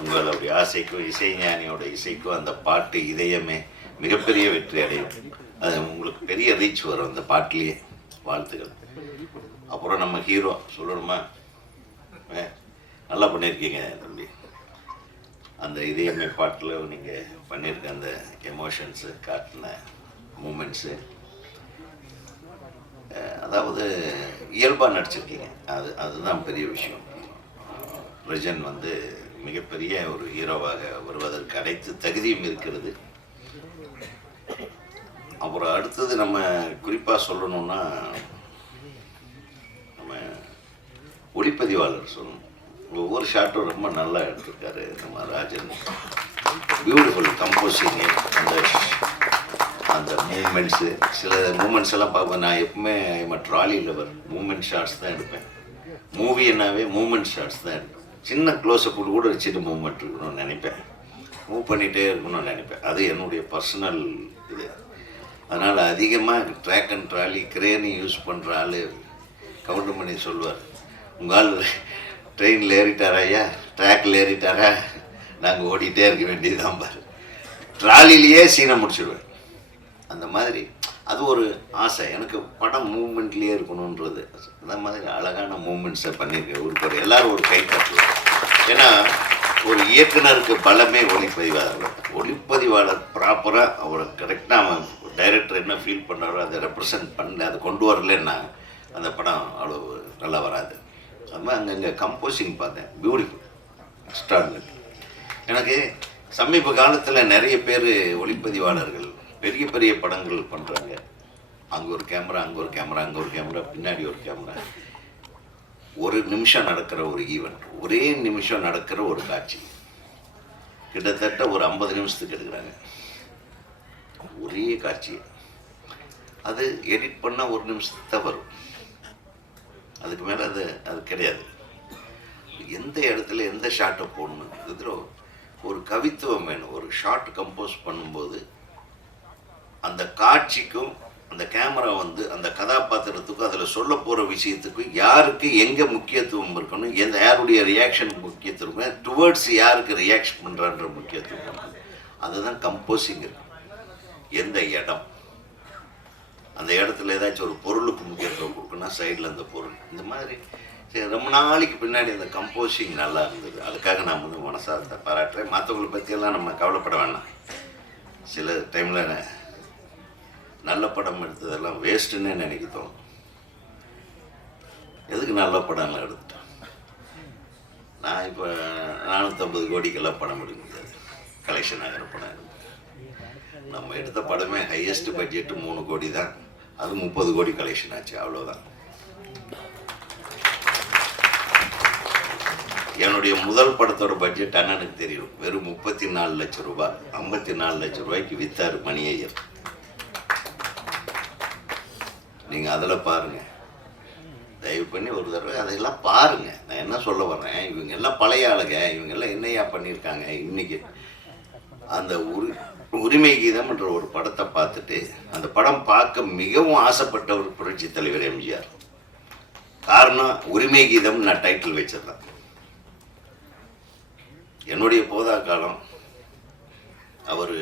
உங்களுடைய ஆசைக்கும் இசைஞானியோட இசைக்கும் அந்த பாட்டு இதயமே மிகப்பெரிய வெற்றி அடையும். அது உங்களுக்கு பெரிய ரீச் வரும் அந்த பாட்டிலேயே. வாழ்த்துக்கள். அப்புறம் நம்ம ஹீரோ சொல்லணுமா, நல்லா பண்ணியிருக்கீங்க தம்பி. அந்த இதயமே பாட்டில் நீங்கள் பண்ணியிருக்க அந்த எமோஷன்ஸு காட்டின மூமெண்ட்ஸு, அதாவது இயல்பாக நடிச்சிருக்கீங்க. அதுதான் பெரிய விஷயம். ரஜன் மிகப்பெரிய ஒரு ஹீரோவாக வருவதற்கு அனைத்து தகுதியும் இருக்கிறது. அப்புறம் அடுத்தது நம்ம குறிப்பாக சொல்லணும்னா நம்ம ஒளிப்பதிவாளர் சொல்லணும். ஒவ்வொரு ஷாட்டும் ரொம்ப நல்லா எடுத்திருக்காரு நம்ம ராஜன். பியூட்டிஃபுல் கம்போசிங்கு, அந்த மூமெண்ட்ஸு, சில மூமெண்ட்ஸ் எல்லாம் பார்ப்பேன். நான் எப்பவுமே ட்ராலி லவர், மூமெண்ட் ஷாட்ஸ் தான் எடுப்பேன். மூவின்னாவே மூமெண்ட் ஷாட்ஸ் தான் எடுப்பேன். சின்ன க்ளோஸ்அப் கூட வச்சுட்டு மூமெண்ட் இருக்கணும்னு நினைப்பேன், மூவ் பண்ணிகிட்டே இருக்கணும்னு நினைப்பேன். அது என்னுடைய பர்சனல் இது. அதனால் அதிகமாக ட்ராக் அண்ட் ட்ராலி கிரேனி யூஸ் பண்ணுற ஆள் கவுண்ட் பண்ணி சொல்லுவார், உங்கள் ஆள் ட்ரெயினில் ஏறிட்டாரா ஐயா, ட்ராக்கில் ஏறிட்டாரா நாங்கள் ஓடிட்டே இருக்க வேண்டியதுதான் பாரு. ட்ராலிலேயே சீனை முடிச்சிடுவேன். அந்த மாதிரி அது ஒரு ஆசை எனக்கு. படம் மூமெண்ட்லேயே இருக்கணுன்றது. அந்த மாதிரி அழகான மூமெண்ட்ஸை பண்ணியிருக்கேன். ஒரு எல்லோரும் ஒரு கை தட்டுவோம். ஏன்னா ஒரு இயக்குனருக்கு பலமே ஒளிப்பதிவாளர். ஒளிப்பதிவாளர் ப்ராப்பராக அவரை கரெக்டாக அவன் டைரக்டர் என்ன ஃபீல் பண்ணுறாரோ அதை ரெப்ரசன்ட் பண்ணல, அதை கொண்டு வரலன்னா அந்த படம் அவ்வளோ நல்லா வராது. அது மாதிரி அங்கங்கே கம்போசிங் பார்த்தேன். Beautiful, extraordinary. எனக்கு சமீப காலத்தில் நிறைய பேர் ஒளிப்பதிவாளர்கள் பெரிய பெரிய படங்கள் பண்ணுறாங்க. அங்கே ஒரு கேமரா, அங்கே ஒரு கேமரா, அங்கே ஒரு கேமரா, பின்னாடி ஒரு கேமரா. ஒரு நிமிஷம் நடக்கிற ஒரு ஈவெண்ட், ஒரே நிமிஷம் நடக்கிற ஒரு காட்சி கிட்டத்தட்ட ஒரு 50 நிமிஷத்துக்கு எடுக்கிறாங்க ஒரே காட்சி. அது எடிட் பண்ணால் ஒரு நிமிஷத்துக்கு தான் வரும். அதுக்கு மேலே அது கிடையாது. எந்த இடத்துல எந்த ஷாட்டை போடணும், இதில் ஒரு கவித்துவம் வேணும். ஒரு ஷாட் கம்போஸ் பண்ணும்போது அந்த காட்சிக்கும் அந்த கேமரா வந்து அந்த கதாபாத்திரத்துக்கும் அதில் சொல்ல போகிற விஷயத்துக்கும் யாருக்கு எங்கே முக்கியத்துவம் இருக்கணும், யாருடைய ரியாக்ஷன் முக்கியத்துவம், டுவர்ட்ஸ் யாருக்கு ரியாக்ஷன் பண்ணுறான்ற முக்கியத்துவம் இருக்கணும். அதுதான் கம்போசிங் இருக்கு. எந்த இடம், அந்த இடத்துல ஏதாச்சும் ஒரு பொருளுக்கு முக்கியத்துவம் கொடுக்கணும்னா சைடில் அந்த பொருள். இந்த மாதிரி ரொம்ப நாளைக்கு பின்னாடி அந்த கம்போசிங் நல்லா இருந்தது. அதுக்காக நான் வந்து மனசார்த்த பாராட்டுறேன். மற்றவங்களை பற்றியெல்லாம் நம்ம கவலைப்பட வேண்டாம். சில டைமில் நல்ல படம் எடுத்ததெல்லாம் வேஸ்ட்டுன்னு நினைக்க தோணும். எதுக்கு நல்ல படம்லாம் எடுத்துட்டேன்? நான் இப்போ 450 கோடிக்கெல்லாம் படம் எடுக்க முடியாது. கலெக்ஷன் ஆகிற படம் எடுக்கும். நம்ம எடுத்த படமே ஹையஸ்ட் பட்ஜெட்டு 3 கோடி தான். அது 30 கோடி கலெக்ஷன் ஆச்சு, அவ்வளோதான். என்னுடைய முதல் படத்தோட பட்ஜெட் அண்ணனுக்கு தெரியும். வெறும் 34 லட்சம் ரூபாய். 54 லட்சம் ரூபாய்க்கு வித்தார் மணியையர். நீங்கள் அதில் பாருங்கள், தயவு பண்ணி ஒரு தடவை அதையெல்லாம் பாருங்கள். நான் என்ன சொல்ல வர்றேன், இவங்க எல்லாம் பழைய ஆளுங்க, இவங்கெல்லாம் என்னையா பண்ணியிருக்காங்க. இன்றைக்கி அந்த உரிமை கீதம்ன்ற ஒரு படத்தை பார்த்துட்டு அந்த படம் பார்க்க மிகவும் ஆசைப்பட்ட ஒரு புரட்சி தலைவர் எம்ஜிஆர். காரணம், உரிமை கீதம் நான் டைட்டில் வச்சிருந்தேன். என்னுடைய போதா காலம் அவர்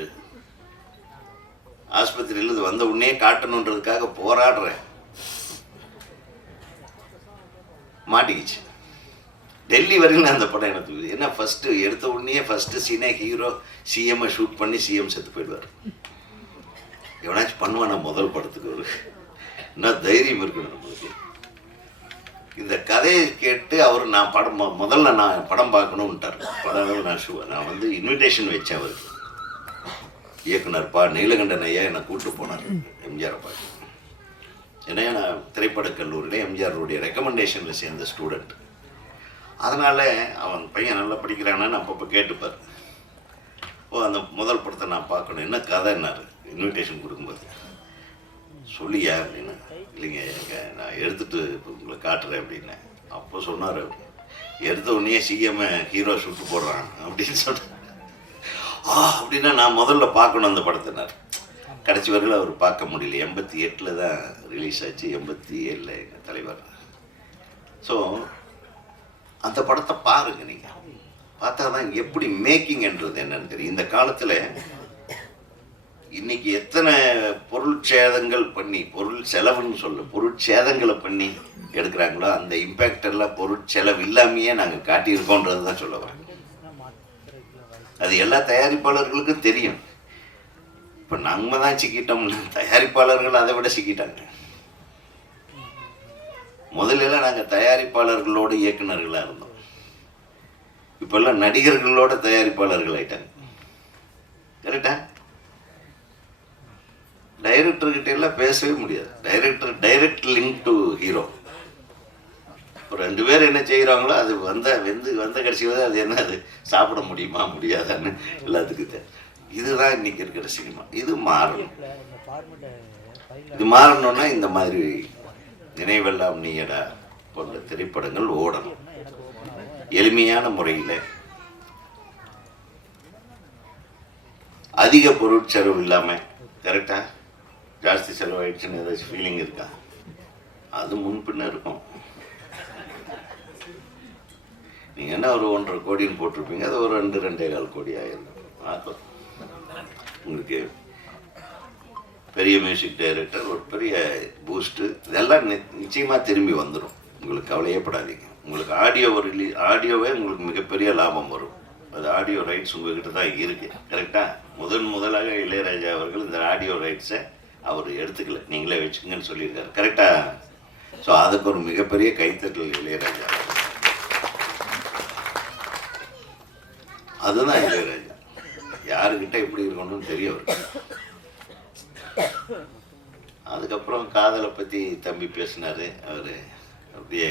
ஆஸ்பத்திரியில் வந்த உடனே காட்டணுன்றதுக்காக போராடுறேன். மாட்டிக்கிச்சு. டெல்லி வரைக்கும் அந்த படம் எனக்கு. ஏன்னா ஃபஸ்ட்டு எடுத்த உடனே ஃபஸ்ட்டு சீனே ஹீரோ சிஎம்ஐ ஷூட் பண்ணி சிஎம் செத்து போயிடுவார். எவனாச்சும் பண்ணுவான் நான் முதல் படத்துக்கு. ஒரு என்ன தைரியம் இருக்கணும் நம்மளுக்கு. இந்த கதையை கேட்டு அவர் நான் முதல்ல நான் படம் பார்க்கணுன்ட்டார். படம் நான் வந்து இன்விடேஷன் வச்சேன் அவருக்கு. இயக்குனர் நீலகண்டன் ஐயா என்னை கூப்பிட்டு போனார் எம்ஜிஆரை பார்க்க. ஏன்னா நான் திரைப்படக் கல்லூரியில் எம்ஜிஆருடைய ரெக்கமெண்டேஷனில் சேர்ந்த ஸ்டூடெண்ட். அதனால் அவன் பையன் நல்லா படிக்கிறான்னு அப்பப்போ கேட்டுப்பார். அந்த முதல் படத்தை நான் பார்க்கணும், என்ன கதைன்னாரு இன்விடேஷன் கொடுக்கும்போது. சொல்லியா அப்படின்னு. இல்லைங்க நான் எடுத்துகிட்டு உங்களை காட்டுறேன் அப்படின்னேன். அப்போ சொன்னார், எடுத்த உடனே சிஎம் ஹீரோ சுட்டு போடுறான் அப்படின்னு சொன்னார். அப்படின்னா நான் முதல்ல பார்க்கணும் அந்த படத்தினார். கடைசி வரையில் அவர் பார்க்க முடியல. 88 தான் ரிலீஸ் ஆச்சு. 87 எங்கள் தலைவர். ஸோ அந்த படத்தை பாருங்க. நீங்கள் பார்த்தா தான் எப்படி மேக்கிங்ன்றது என்னன்னு தெரியும். இந்த காலத்தில் இன்னைக்கு எத்தனை பொருட்சேதங்கள் பண்ணி, பொருள் செலவுன்னு பொருட்சேதங்களை பண்ணி எடுக்கிறாங்களோ அந்த இம்பேக்ட் எல்லாம் பொருட்செலவு இல்லாமையே நாங்கள் காட்டியிருக்கோன்றது தான் சொல்ல வரேன். அது எல்லா தயாரிப்பாளர்களுக்கும் தெரியும். இப்போ நம்ம தான் சிக்கிட்டோம்னா தயாரிப்பாளர்கள் அதை விட சிக்கிட்டாங்க. முதல்ல நாங்கள் தயாரிப்பாளர்களோட இயக்குநர்களாக இருந்தோம். இப்பெல்லாம் நடிகர்களோட தயாரிப்பாளர்கள் ஆயிட்டாங்க. கரெக்டா? டைரக்டர்கிட்ட எல்லாம் பேசவே முடியாது. Direct link to hero. ஒரு 2 பேர் என்ன செய்கிறாங்களோ அது வந்த கடைசியில் அது என்ன, அது சாப்பிட முடியுமா முடியாதான்னு எல்லாத்துக்கும் தெரியும். இதுதான் இன்னைக்கு இருக்கிற சினிமா. இது மாறணும். இது மாறணும்னா இந்த மாதிரி நினைவெல்லாம் நீயடா போன்ற திரைப்படங்கள் ஓடணும். எளிமையான முறையில், அதிக பொருட்செலவு இல்லாமல். கரெக்டாக ஜாஸ்தி செலவாயிடுச்சுன்னு ஏதாச்சும் ஃபீலிங் இருக்கா? அது முன்பின்ன இருக்கும். நீங்கள் என்ன போட்டிங்கன்னா ஒரு 1.5 கோடின்னு போட்டிருப்பீங்க, அது ஒரு 2-2.25 கோடி ஆயிரும். ஆகும். உங்களுக்கு பெரிய மியூசிக் டைரக்டர், ஒரு பெரிய பூஸ்ட்டு, இதெல்லாம் நிச்சயமாக திரும்பி வந்துடும். உங்களுக்கு கவலையே படாதீங்க. உங்களுக்கு ஆடியோவே உங்களுக்கு மிகப்பெரிய லாபம் வரும். அது ஆடியோ ரைட்ஸ் உங்ககிட்ட தான் இருக்குது. கரெக்டாக முதலாக இளையராஜா அவர்கள் இந்த ஆடியோ ரைட்ஸை அவர் எடுத்துக்கல, நீங்களே வச்சுக்கங்கன்னு சொல்லியிருக்காரு. கரெக்டாக? ஸோ அதுக்கு ஒரு மிகப்பெரிய கைத்தட்டல் இளையராஜா. அதுதான் இளையராஜா. யாருக்கிட்ட எப்படி இருக்கணும்னு தெரிய வரும். அதுக்கப்புறம் காதலை பற்றி தம்பி பேசினார். அவர் அப்படியே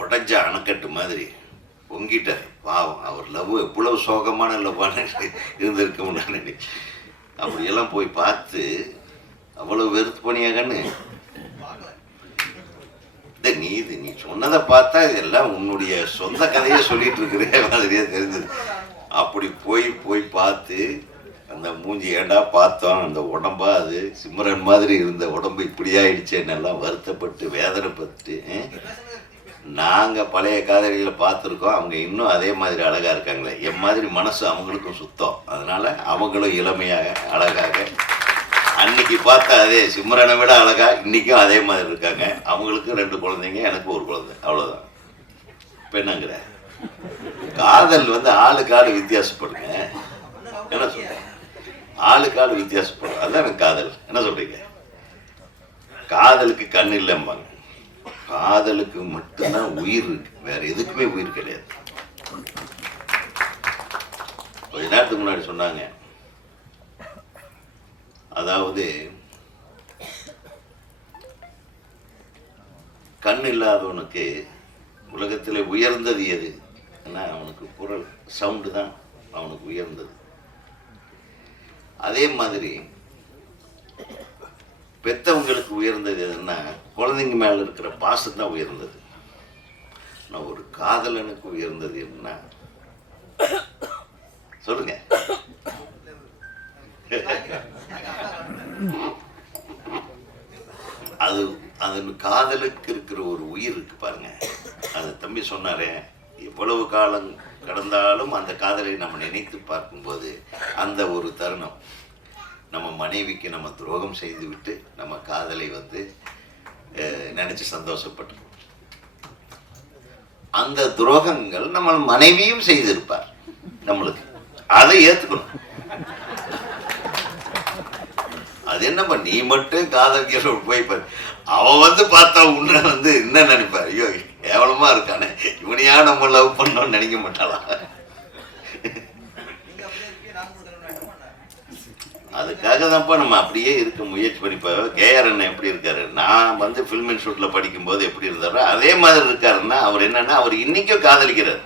உடஞ்ச அணைக்கட்டு மாதிரி பொங்கிட்டார். பாவம், அவர் லவ் எவ்வளவு சோகமான லவ்வான இருந்திருக்கும் நான் நினைக்கிறேன். அப்படியெல்லாம் போய் பார்த்து அவ்வளவு வெறுத்து போனியாகன்னு நீ சொன்னதை பார்த்தா இதெல்லாம் உன்னுடைய சொந்த கதையை சொல்லிட்டு இருக்கிற மாதிரியே தெரிஞ்சது. அப்படி போய் பார்த்து அந்த மூஞ்சி ஏண்டா பார்த்தோம், அந்த உடம்பா அது சிம்ரன் மாதிரி இருந்த உடம்பு இப்படி ஆயிடுச்சேன்னெல்லாம் வருத்தப்பட்டு வேதனைப்பட்டு, நாங்கள் பழைய காதலிகளை பார்த்துருக்கோம், அவங்க இன்னும் அதே மாதிரி அழகாக இருக்காங்களே, என் மாதிரி மனசு அவங்களுக்கும் சுத்தம், அதனால் அவங்களும் இளமையாக அழகாக அன்னைக்கு பார்த்தா அதே சிம்ரனை விட அழகா இன்னைக்கும் அதே மாதிரி இருக்காங்க. அவங்களுக்கும் 2 குழந்தைங்க, எனக்கு ஒரு குழந்தை, அவ்வளோதான். இப்போ என்னங்கிற காதல் ஆளுக்கு ஆளு வித்தியாசப்படுங்க. என்ன சொல்றேன்? ஆளுக்கு ஆளு வித்தியாசப்படும், அதுதான் எனக்கு காதல். என்ன சொல்றீங்க? காதலுக்கு கண் இல்லைம்பாங்க, காதலுக்கு மட்டும்தான் உயிர் இருக்கு, வேற எதுக்குமே உயிர் கிடையாது. கொஞ்ச நேரத்துக்கு முன்னாடி சொன்னாங்க, அதாவது கண் இல்லாதவனுக்கு உலகத்தில் உயர்ந்தது எது? அவனுக்கு குரல் சவுண்டு தான் அவனுக்கு உயர்ந்தது. அதே மாதிரி பெத்தவங்களுக்கு உயர்ந்தது எதுன்னா குழந்தைங்க மேல இருக்கிற பாசம் தான் உயர்ந்தது. நான் ஒரு காதலனுக்கு உயர்ந்தது என்ன சொல்லுங்க? அது காதலுக்கு இருக்கிற ஒரு உயிர் இருக்கு பாருங்க. அது தம்பி சொன்னாரே, எவ்வளவு காலம் கடந்தாலும் அந்த காதலை நம்ம நினைத்து பார்க்கும்போது அந்த ஒரு தருணம், நம்ம மனைவிக்கு நம்ம துரோகம் செய்து விட்டு நம்ம காதலை நினைச்சு சந்தோஷப்பட்டு, அந்த துரோகங்கள் நம்ம மனைவியும் செய்திருப்பார் நம்மளுக்கு, அதை ஏத்துக்கணும். அது என்னப்பா நீ மட்டும் காதலிக்கிற போய் அவன் பார்த்தா உன்ன என்ன நினைப்பார்? ஐயோ கேவலமா இருக்கானே, இவனையா நம்ம லவ் பண்ணோம்னு நினைக்க மாட்டாளா? அதுக்காக தான்ப்பா நம்ம அப்படியே இருக்க முயற்சி பண்ணிப்பா. கேஆர் அண்ணன் எப்படி இருக்காரு, நான் ஃபில்ம் இன்ஸ்டியூட்ல படிக்கும் போது எப்படி இருந்தாரோ அதே மாதிரி இருக்காருன்னா, அவர் என்னன்னா அவர் இன்னைக்கும் காதலிக்கிறார்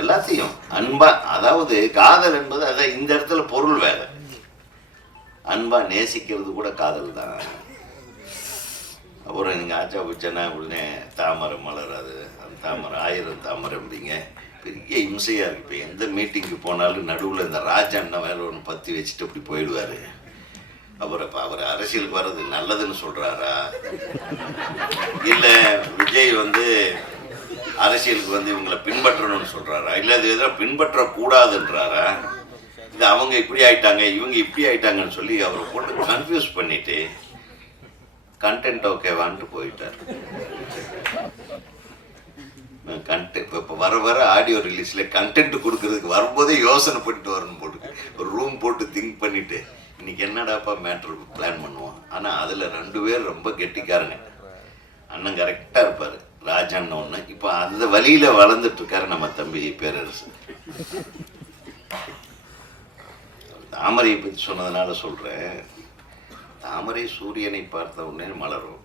எல்லாத்தையும் அன்பா. அதாவது காதல் என்பது அதான் இந்த இடத்துல பொருள் வேலை, அன்பா நேசிக்கிறது கூட காதல் தான். அப்புறம் நீங்கள் ஆச்சா புச்சனா உடனே தாமரை மலராது, அந்த தாமரை 1000 தாமரைம்பிங்க, பெரிய இம்சையாக இருக்குது. இப்போ எந்த மீட்டிங்கு போனாலும் நடுவில் இந்த ராஜா அண்ணன் வேலை ஒன்று பற்றி வச்சுட்டு அப்படி போயிடுவார். அவர் அரசியலுக்கு வர்றது நல்லதுன்னு சொல்கிறாரா, இல்லை விஜய் அரசியலுக்கு இவங்களை பின்பற்றணும்னு சொல்கிறாரா, இல்லை அது எதாவது பின்பற்றக்கூடாதுன்றாரா, இது அவங்க இப்படி ஆயிட்டாங்க இவங்க இப்படி ஆயிட்டாங்கன்னு சொல்லி அவரை போட்டு கன்ஃபியூஸ் பண்ணிட்டு கண்டென்ட் ஓகேவான்ட்டு போயிட்டார். இப்போ வர ஆடியோ ரிலீஸில் கண்டென்ட் கொடுக்கறதுக்கு வரும்போதே யோசனை பண்ணிட்டு வரணும் போட்டு ஒரு ரூம் போட்டு திங்க் பண்ணிட்டு இன்னைக்கு என்னடாப்பா மேட்ரு பிளான் பண்ணுவோம். ஆனால் அதில் 2 பேர் ரொம்ப கெட்டிக்காரங்க. அண்ணன் கரெக்டாக இருப்பார், ராஜா அண்ணன் ஒன்று. இப்போ அந்த வழியில் வளர்ந்துட்டு இருக்காரு நம்ம தம்பி பேரரசு. தாமரையை பற்றி சொன்னதுனால சொல்கிறேன், தாமரை சூரியனை பார்த்த உடனே மலரும்,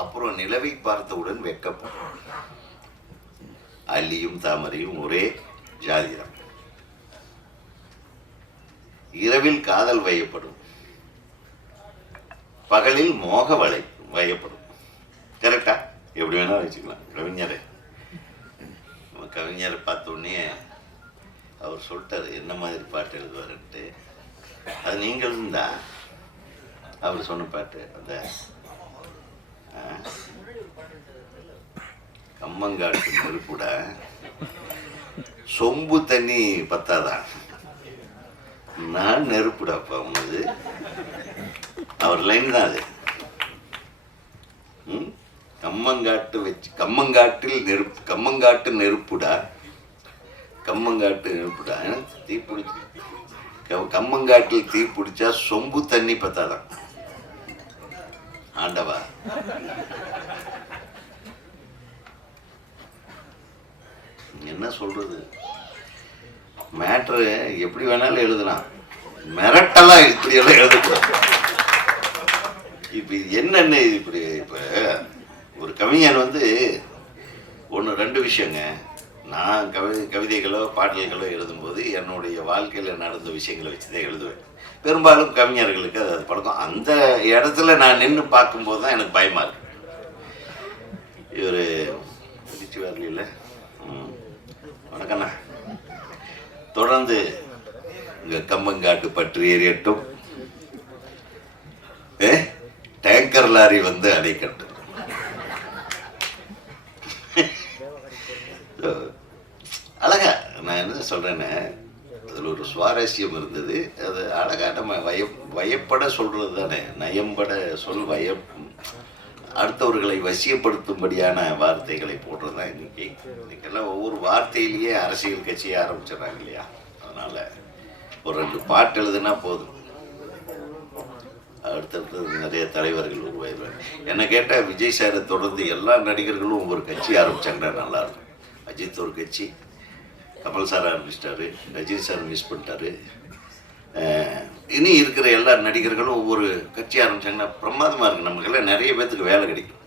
அப்புறம் நிலவை பார்த்தவுடன் வெட்கப்படும். அல்லியும் தாமரையும் ஒரே ஜாதிதான். இரவில் காதல் வயப்படும், பகலில் மோக வயப்படும். கரெக்டா? எப்படி வேணாலும் வச்சுக்கலாம். கவிஞரை பார்த்த உடனே அவர் சொல்லிட்டார் என்ன மாதிரி பாட்டு எழுதுவாருன்ட்டு. அது நீங்கள் இருந்தா அவர் சொன்ன பாட்டு அந்த கம்மங்காட்டு நெருப்புடா, சொம்பு தண்ணி பத்தாதான், நான் நெருப்புடாப்பா உனது. அவர் லைன் தான் அது. கம்மங்காட்டில் நெருப்பு, கம்மங்காட்டு நெருப்புடா, கம்மங்காட்டு நெருப்புடா, தீ பிடிச்சி கம்மங்காட்டில் தீ பிடிச்சா சொம்பு தண்ணி பத்தாதான். ஆண்டவா, என்ன சொல்றது? மேட்ரு எப்படி வேணாலும் எழுதலாம், மிரட்டெல்லாம் இப்படியெல்லாம் எழுதக்கூடாது. இப்ப இது என்னன்னு இப்படி இப்ப ஒரு கவிஞன் வந்து ஒன்று ரெண்டு விஷயங்க. நான் கவிதைகளோ பாடல்களோ எழுதும்போது என்னுடைய வாழ்க்கையில் நடந்த விஷயங்களை வச்சு தான் எழுதுவேன். பெரும்பாலும் கவிஞர்களுக்கு அது பழக்கம். அந்த இடத்துல நான் நின்று பார்க்கும்போது தான் எனக்கு பயமாக இருக்கு. இவர் பிடிச்சி வரல. வணக்கண்ணா. தொடர்ந்து இங்கே கம்மங்காட்டு பற்றி எரியட்டும், டேங்கர் லாரி வந்து அடைக்கட்டும். அழகா நான் என்ன சொல்றேன்னு, அதில் ஒரு சுவாரஸ்யம் இருந்தது. அது அழகா நம்ம வயப்பட சொல்றது தானே, நயம்பட அடுத்தவர்களை வசியப்படுத்தும்படியான வார்த்தைகளை போடுறது தான் இன்னைக்கெல்லாம் ஒவ்வொரு வார்த்தையிலேயே அரசியல் கட்சியை ஆரம்பிச்சிடறாங்க இல்லையா? அதனால ஒரு 2 பாட்டு எழுதுனா போதும், அடுத்தடுத்து நிறைய தலைவர்கள் உருவாயிருவாங்க. என்னை கேட்டால் விஜய் சாரை தொடர்ந்து எல்லா நடிகர்களும் ஒரு கட்சி ஆரம்பித்தாங்கன்னா நல்லாயிருக்கும். அஜித் ஒரு கட்சி, கமல் சார் ஆரம்பிச்சிட்டாரு, ரஜினி சார் மிஸ் பண்ணிட்டாரு. இனி இருக்கிற எல்லா நடிகர்களும் ஒவ்வொரு கட்சி ஆரம்பித்தாங்கன்னா பிரமாதமாக இருக்குது. நமக்கெல்லாம் நிறைய பேர்த்துக்கு வேலை கிடைக்கும்.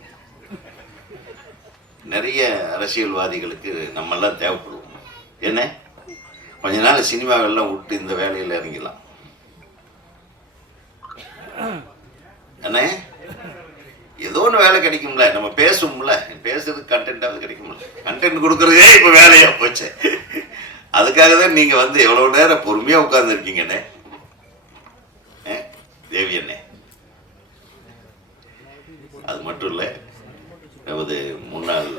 நிறைய அரசியல்வாதிகளுக்கு நம்மெல்லாம் தேவைப்படுவோம். என்ன கொஞ்ச நாள் சினிமாவெல்லாம் விட்டு இந்த வேலையில் இறங்கிடலாம். அண்ணே, ஏதோ ஒன்று வேலை கிடைக்கும்ல, நம்ம பேசுவோம்ல, பேசுறதுக்கு கண்டென்ட்டாவது கிடைக்கும்ல. கண்டென்ட் கொடுக்குறதே இப்போ வேலையா போச்சு. அதுக்காக தான் நீங்கள் வந்து எவ்வளோ நேரம் பொறுமையாக உட்கார்ந்துருக்கீங்கண்ணே. தேவி அண்ணே, அது மட்டும் இல்லை, நமது முன்னாள்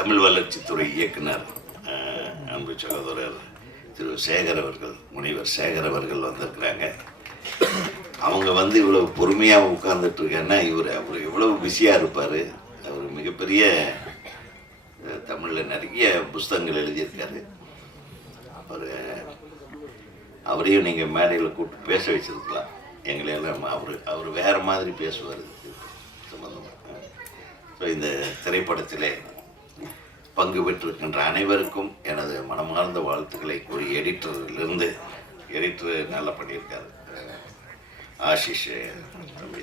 தமிழ் வளர்ச்சித்துறை இயக்குனர் அன்பு சகோதரர் திரு சேகர் அவர்கள், முனைவர் சேகர் அவர்கள் வந்திருக்கிறாங்க. அவங்க வந்து இவ்வளவு பொறுமையாக உட்கார்ந்துட்டு இருக்கேன்னா அவர் எவ்வளவு பிஸியாக இருப்பார். அவர் மிகப்பெரிய தமிழில் நிறைய புஸ்தகங்கள் எழுதியிருக்காரு. அவரையும் நீங்கள் மேடையில் கூப்பிட்டு பேச வச்சிருக்கலாம். எங்களையெல்லாம் அவர் வேறு மாதிரி பேசுவார் சம்பந்தமாக. ஸோ இந்த திரைப்படத்திலே பங்கு பெற்றிருக்கின்ற அனைவருக்கும் எனது மனமார்ந்த வாழ்த்துக்களை கூறி, எடிட்டர் நல்லா பண்ணியிருக்காரு ஆஷிஷ் தம்பி,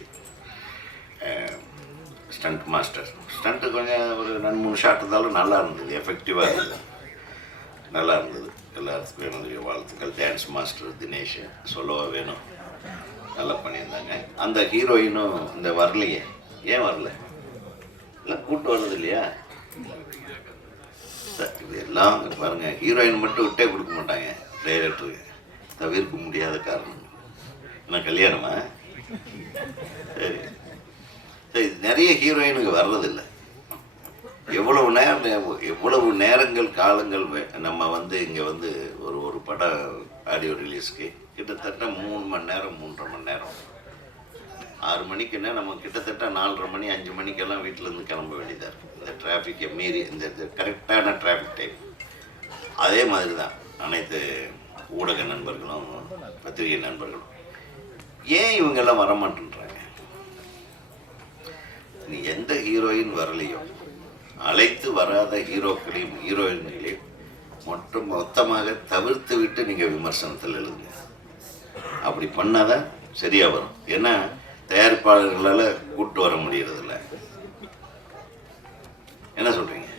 ஸ்டண்ட் மாஸ்டர். ஸ்டண்ட்டு கொஞ்சம் ஒரு 2-3 ஷாட் இருந்தாலும் நல்லா இருந்தது, எஃபெக்டிவாக இருந்தது, நல்லா இருந்தது. எல்லாத்துக்கும் என்னுடைய வாழ்த்துக்கள். டான்ஸ் மாஸ்டர் தினேஷ் சொல்லவா வேணும், நல்லா பண்ணியிருந்தாங்க. அந்த ஹீரோயினும் இந்த வரலையே, ஏன் வரல? இல்லை கூட்டு வர்றது இல்லையா? இது எல்லாம் பாருங்கள், ஹீரோயின் மட்டும் விட்டே கொடுக்க மாட்டாங்க டைரக்டருக்கு, தவிர்க்க முடியாத காரணம். என்ன கல்யாணமா? சரி சரி, நிறைய ஹீரோயினுக்கு வர்றதில்லை. எவ்வளவு நேரங்கள் காலங்கள் நம்ம வந்து இங்கே வந்து ஒரு படம் ஆடியோ ரிலீஸ்க்கு கிட்டத்தட்ட 3 மணி நேரம் 3.5 மணி நேரம். 6 மணிக்குன்னா நம்ம கிட்டத்தட்ட 4:30 மணி 5 மணிக்கெல்லாம் வீட்டிலேருந்து கிளம்ப வேண்டியதாக இருக்கும். இந்த டிராஃபிக்கை மீறி, இந்த கரெக்டான டிராஃபிக் டைம். அதே மாதிரி தான் அனைத்து ஊடக நண்பர்களும் பத்திரிகை நண்பர்களும். ஏன் இவங்கெல்லாம் வரமாட்டேன்றாங்க? நீ எந்த ஹீரோயின் வரலையோ, அழைத்து வராத ஹீரோக்களையும் ஹீரோயின்களையும் மொத்தமாக தவிர்த்து விட்டு நீங்கள் விமர்சனத்தில் எழுதுங்க. அப்படி பண்ணாதான் சரியாக வரும். ஏன்னா தயாரிப்பாளர்களால் கூட்டு வர முடியறதில்ல. என்ன சொல்கிறீங்க?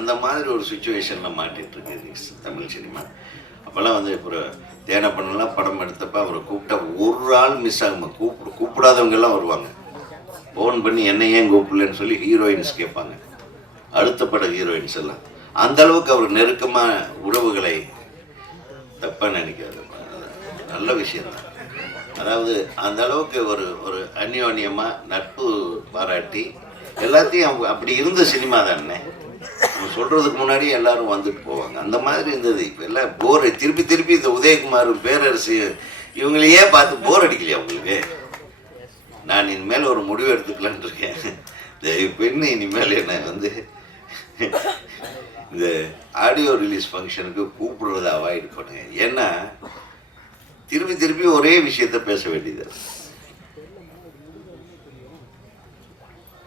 அந்த மாதிரி ஒரு சுச்சுவேஷனில் மாட்டிகிட்டு இருக்கு தமிழ் சினிமா. அப்போல்லாம் வந்து இப்போ தேனப்பண்ணெல்லாம் படம் எடுத்தப்போ அவரை கூப்பிட்டா ஒரு ஆள் மிஸ் ஆகும். கூப்பிடாதவங்கெல்லாம் வருவாங்க. ஃபோன் பண்ணி என்ன ஏன் கூப்பிடலன்னு சொல்லி ஹீரோயின்ஸ் கேட்பாங்க. அடுத்த பட ஹீரோயின்ஸ் எல்லாம் அந்த அளவுக்கு அவர் நெருக்கமான உறவுகளை தப்பாக நினைக்காது. நல்ல விஷயம்தான். அதாவது அந்த அளவுக்கு ஒரு அந்யோன்யமாக நட்பு பாராட்டி எல்லாத்தையும் அப்படி இருந்த சினிமா தானே. நம்ம சொல்கிறதுக்கு முன்னாடி எல்லாரும் வந்துட்டு போவாங்க. அந்த மாதிரி இருந்தது. இப்போ எல்லாம் போர், திருப்பி திருப்பி இந்த உதயகுமார், பேரரசு இவங்களையே பார்த்து போர் அடிக்கலையா உங்களுக்கு? நான் இனிமேல் ஒரு முடிவு எடுத்துக்கலான் இருக்கேன். தயவு பெண்ணு இனிமேல் என்ன வந்து இந்த ஆடியோ ரிலீஸ் ஃபங்க்ஷனுக்கு கூப்பிடுறத அவாய்ட் பண்ணுங்க. ஏன்னா திருப்பி திருப்பி ஒரே விஷயத்த பேச வேண்டியது.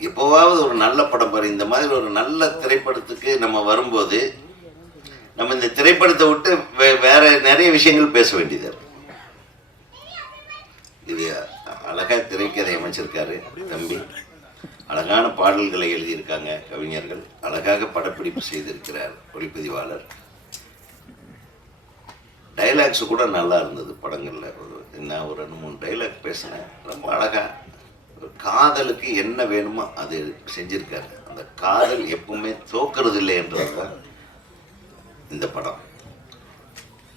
எப்போவாவது ஒரு நல்ல படம் பாரு, இந்த மாதிரி ஒரு நல்ல திரைப்படத்துக்கு நம்ம வரும்போது நம்ம இந்த திரைப்படத்தை விட்டு வேற நிறைய விஷயங்கள் பேச வேண்டியது. இது அழகா திரைக்கதை அமைச்சிருக்காரு தம்பி, அழகான பாடல்களை எழுதியிருக்காங்க கவிஞர்கள், அழகாக படப்பிடிப்பு செய்திருக்கிறார் ஒளிப்பதிவாளர். டைலாக்ஸ் கூட நல்லா இருந்தது படங்கள்ல. நான் ஒரு 2-3 டைலாக் பேசினேன், ரொம்ப அழகா. காதலுக்கு என்ன வேணுமோ அது செஞ்சிருக்காரு. அந்த காதல் எப்பவுமே தோக்கிறது இல்லை என்றதுதான் இந்த படம்.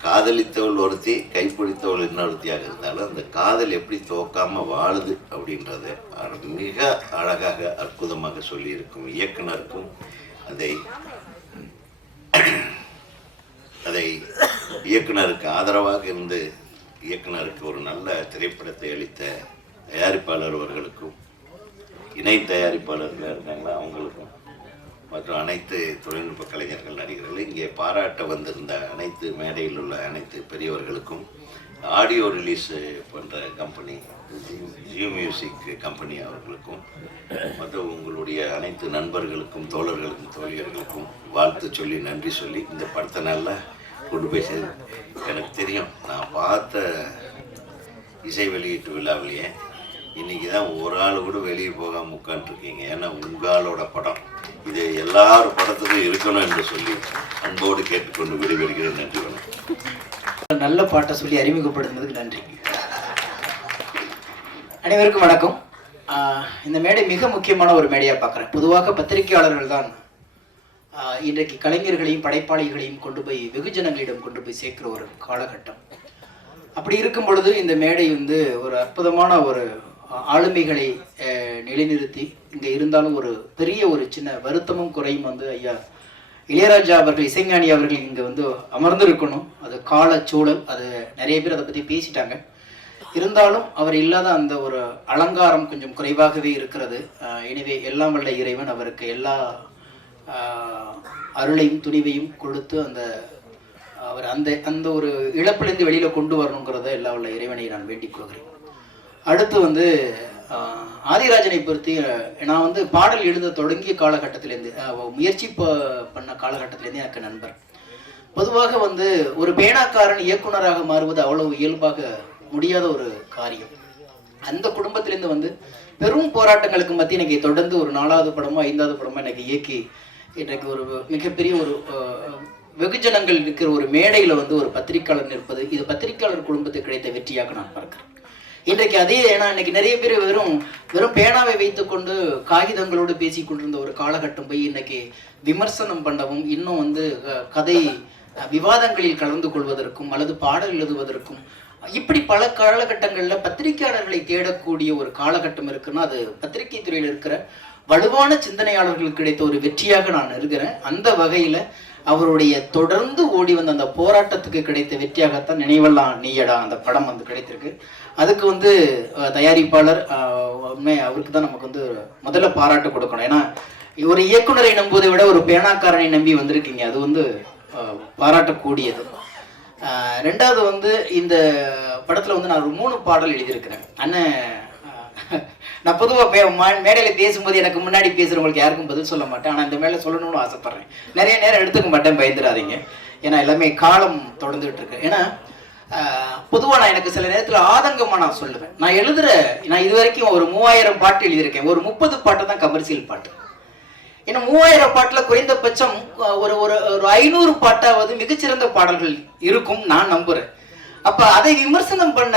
காதலித்தவள் ஒருத்தி, கைப்பிடித்தவள் இன்னொருத்தியாக இருந்தாலும் அந்த காதல் எப்படி தோக்காம வாழுது அப்படின்றத மிக அழகாக அற்புதமாக சொல்லியிருக்கும் இயக்குனருக்கும், அதை இயக்குனருக்கு ஆதரவாக இருந்து இயக்குனருக்கு ஒரு நல்ல திரைப்படத்தை அளித்த தயாரிப்பாளர் அவர்களுக்கும், இணை தயாரிப்பாளர்கள் இருக்காங்களா அவங்களுக்கும், மற்றும் அனைத்து தொழில்நுட்ப கலைஞர்கள், நடிகர்கள், இங்கே பாராட்ட வந்திருந்த அனைத்து மேடையில் உள்ள அனைத்து பெரியவர்களுக்கும், ஆடியோ ரிலீஸ் பண்ணுற கம்பெனி ஜியோ மியூசிக் கம்பெனி அவர்களுக்கும், மற்றும் உங்களுடைய அனைத்து நண்பர்களுக்கும், தோழர்களுக்கும், தோழியர்களுக்கும் வாழ்த்து சொல்லி நன்றி சொல்லி இந்த படத்தை நல்லா கொண்டு போய் சேர்ந்து. எனக்கு தெரியும், நான் பார்த்த இசை வெளியீட்டு விழாவிலேயே இன்னைக்கு தான் ஒரு ஆள் கூட வெளியே போகாமல் உட்காந்துருக்கீங்க. ஏன்னா உங்களோட படம் இது எல்லாரும் படத்துக்கும் இருக்கணும் என்று சொல்லி அன்போடு கேட்டுக்கொண்டு விடைபெறுகிறேன். நன்றி, வணக்கம். நல்ல பாட்டை சொல்லி அறிமுகப்படுத்துனதுக்கு நன்றி. அனைவருக்கும் வணக்கம். இந்த மேடை மிக முக்கியமான ஒரு மேடையாக பார்க்குறேன். பொதுவாக பத்திரிகையாளர்கள் தான் இன்றைக்கு கலைஞர்களையும் படைப்பாளிகளையும் கொண்டு போய் வெகுஜனங்களிடம் கொண்டு போய் சேர்க்கிற ஒரு காலகட்டம். அப்படி இருக்கும் பொழுது இந்த மேடை வந்து ஒரு அற்புதமான ஒரு ஆளுமைகளை நிலைநிறுத்தி இங்கே இருந்தாலும் ஒரு பெரிய ஒரு சின்ன வருத்தமும் குறையும் வந்து ஐயா இளையராஜா அவர்கள், இசைஞானி அவர்கள் இங்கே வந்து அமர்ந்திருக்கணும். அது காலச்சூழல், அது நிறைய பேர் அதை பற்றி பேசிட்டாங்க. இருந்தாலும் அவர் இல்லாத அந்த ஒரு அலங்காரம் கொஞ்சம் குறைவாகவே இருக்கிறது. எனவே எல்லாம் வல்ல இறைவன் அவருக்கு எல்லா அருளையும் துணிவையும் கொடுத்து அவர் அந்த ஒரு இழப்பிலிருந்து வெளியில் கொண்டு வரணுங்கிறத எல்லா உள்ள இறைவனை நான் வேண்டிக் கொள்கிறேன். அடுத்து வந்து ஆதிராஜனை பொறுத்து நான் வந்து பாடல் எழுத தொடங்கிய காலகட்டத்திலேருந்து, முயற்சி பண்ண காலகட்டத்திலேருந்து எனக்கு நண்பர். பொதுவாக வந்து ஒரு பேனாக்காரன் இயக்குனராக மாறுவது அவ்வளவு இயல்பாக முடியாத ஒரு காரியம். அந்த குடும்பத்திலேருந்து வந்து பெரும் போராட்டங்களுக்கு மத்திய எனக்கு தொடர்ந்து ஒரு 4வது படமோ 5வது படமோ எனக்கு இயக்கி இன்றைக்கு ஒரு மிகப்பெரிய ஒரு வெகுஜனங்கள் இருக்கிற ஒரு மேடையில் வந்து ஒரு பத்திரிகையாளர் நிற்பது, இது பத்திரிகையாளர் குடும்பத்துக்கு கிடைத்த வெற்றியாக நான் பார்க்கிறேன். இன்றைக்கு அதே, ஏன்னா இன்னைக்கு நிறைய பேர் வெறும் பேனாவை வைத்துக்கொண்டு காகிதங்களோடு பேசி கொண்டிருந்த ஒரு காலகட்டம் போய் இன்னைக்கு விமர்சனம் பண்ணவும், இன்னும் வந்து கதை விவாதங்களில் கலந்து கொள்வதற்கும் அல்லது பாடல் எழுதுவதற்கும், இப்படி பல காலகட்டங்களில் பத்திரிகையாளர்களை தேடக்கூடிய ஒரு காலகட்டம் இருக்குன்னா அது பத்திரிகை துறையில் இருக்கிற வலுவான சிந்தனையாளர்களுக்கு கிடைத்த ஒரு வெற்றியாக நான் இருக்கிறேன். அந்த வகையில் அவருடைய தொடர்ந்து ஓடி வந்த அந்த போராட்டத்துக்கு கிடைத்த வெற்றியாகத்தான் நினைவெல்லாம் நீயடா அந்த படம் வந்து கிடைத்திருக்கு. அதுக்கு வந்து தயாரிப்பாளர் உண்மை அவருக்கு தான் நமக்கு வந்து முதல்ல பாராட்டு கொடுக்கணும். ஏன்னா ஒரு இயக்குனரை நம்புவதை விட ஒரு பேனாக்காரனை நம்பி வந்திருக்கீங்க, அது வந்து பாராட்டக்கூடியது. 2வது வந்து இந்த படத்தில் வந்து நான் ஒரு 3 பாடல் எழுதியிருக்கிறேன். அண்ணன், நான் பொதுவாக மேடையில் பேசும்போது எனக்கு முன்னாடி பேசுகிறவங்களுக்கு யாருக்கும் பதில் சொல்ல மாட்டேன். ஆனால் இந்த மேலே சொல்லணும்னு ஆசைப்பட்றேன். நிறைய நேரம் எடுத்துக்க மாட்டேன், பயந்துடாதீங்க. ஏன்னா எல்லாமே காலம் தொடர்ந்துகிட்டு இருக்கு. ஏன்னா பொதுவாக நான் எனக்கு சில நேரத்தில் ஆதங்கமாக நான் சொல்லுவேன். நான் இது வரைக்கும் ஒரு 3000 பாட்டு எழுதியிருக்கேன். ஒரு 30 பாட்டு தான் கமர்ஷியல் பாட்டு. ஏன்னா 3000 பாட்டில் குறைந்தபட்சம் ஒரு 500 பாட்டாவது மிகச்சிறந்த பாடல்கள் இருக்கும் நான் நம்புறேன். அப்ப அதை விமர்சனம் பண்ண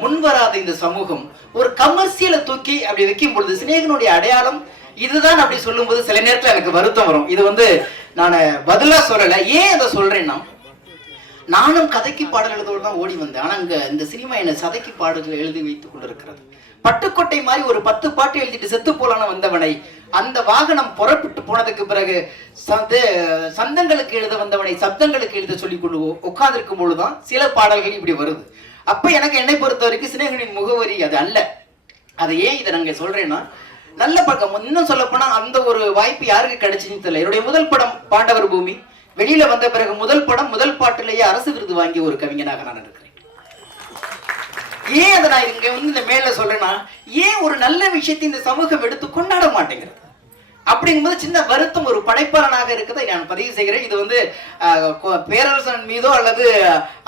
முன்வராத இந்த சமூகம் ஒரு கமர்ஷியலை தூக்கி அப்படி வைக்கும் பொழுது சிநேகனுடைய அடையாளம் இதுதான் அப்படி சொல்லும்போது சில நேரத்தில் எனக்கு வருத்தம் வரும். இது வந்து நான் பதிலா சொல்லலை. ஏன் அதை சொல்றேன்னா, நானும் கதைக்கு பாடல் எழுதோடு தான் ஓடி வந்தேன். ஆனா இந்த சினிமா என்னை சதைக்கு பாடல்கள் எழுதி வைத்துக் கொண்டிருக்கிறது. பட்டுக்கோட்டை மாதிரி ஒரு 10 பாட்டு எழுதிட்டு செத்து போலான வந்தவனை அந்த வாகனம் புறப்பட்டு போனதுக்கு பிறகு சந்தங்களுக்கு எழுத வந்தவனை சப்தங்களுக்கு எழுத சொல்லி கொண்டு உட்கார்ந்திருக்கும் பொழுதுதான் சில பாடல்கள் இப்படி வருது. அப்ப எனக்கு என்னை பொறுத்த வரைக்கும் சிநேகனின் முகவரி அது அல்ல. அதை ஏன் இதை நாங்க சொல்றேன்னா, நல்ல பக்கம் இன்னும் சொல்ல போனா அந்த ஒரு வாய்ப்பு யாருக்கு கிடைச்சுன்னு தெரியல. என்னுடைய முதல் படம் பாண்டவர் பூமி வெளியில வந்த பிறகு முதல் படம் முதல் பாட்டிலேயே அரசு விருது வாங்கிய ஒரு கவிஞனாக நான் இருக்கிறேன். ஏன் அதை நான் இங்க இந்த மேல சொல்றேன்னா, ஏன் ஒரு நல்ல விஷயத்தை இந்த சமூகம் எடுத்து கொண்டாட மாட்டேங்கிறது அப்படிங்கும்போது சின்ன வருத்தம் ஒரு படைப்பாளனாக இருக்கதை நான் பதிவு செய்கிறேன். இது பேரரசன் மீதோ அல்லது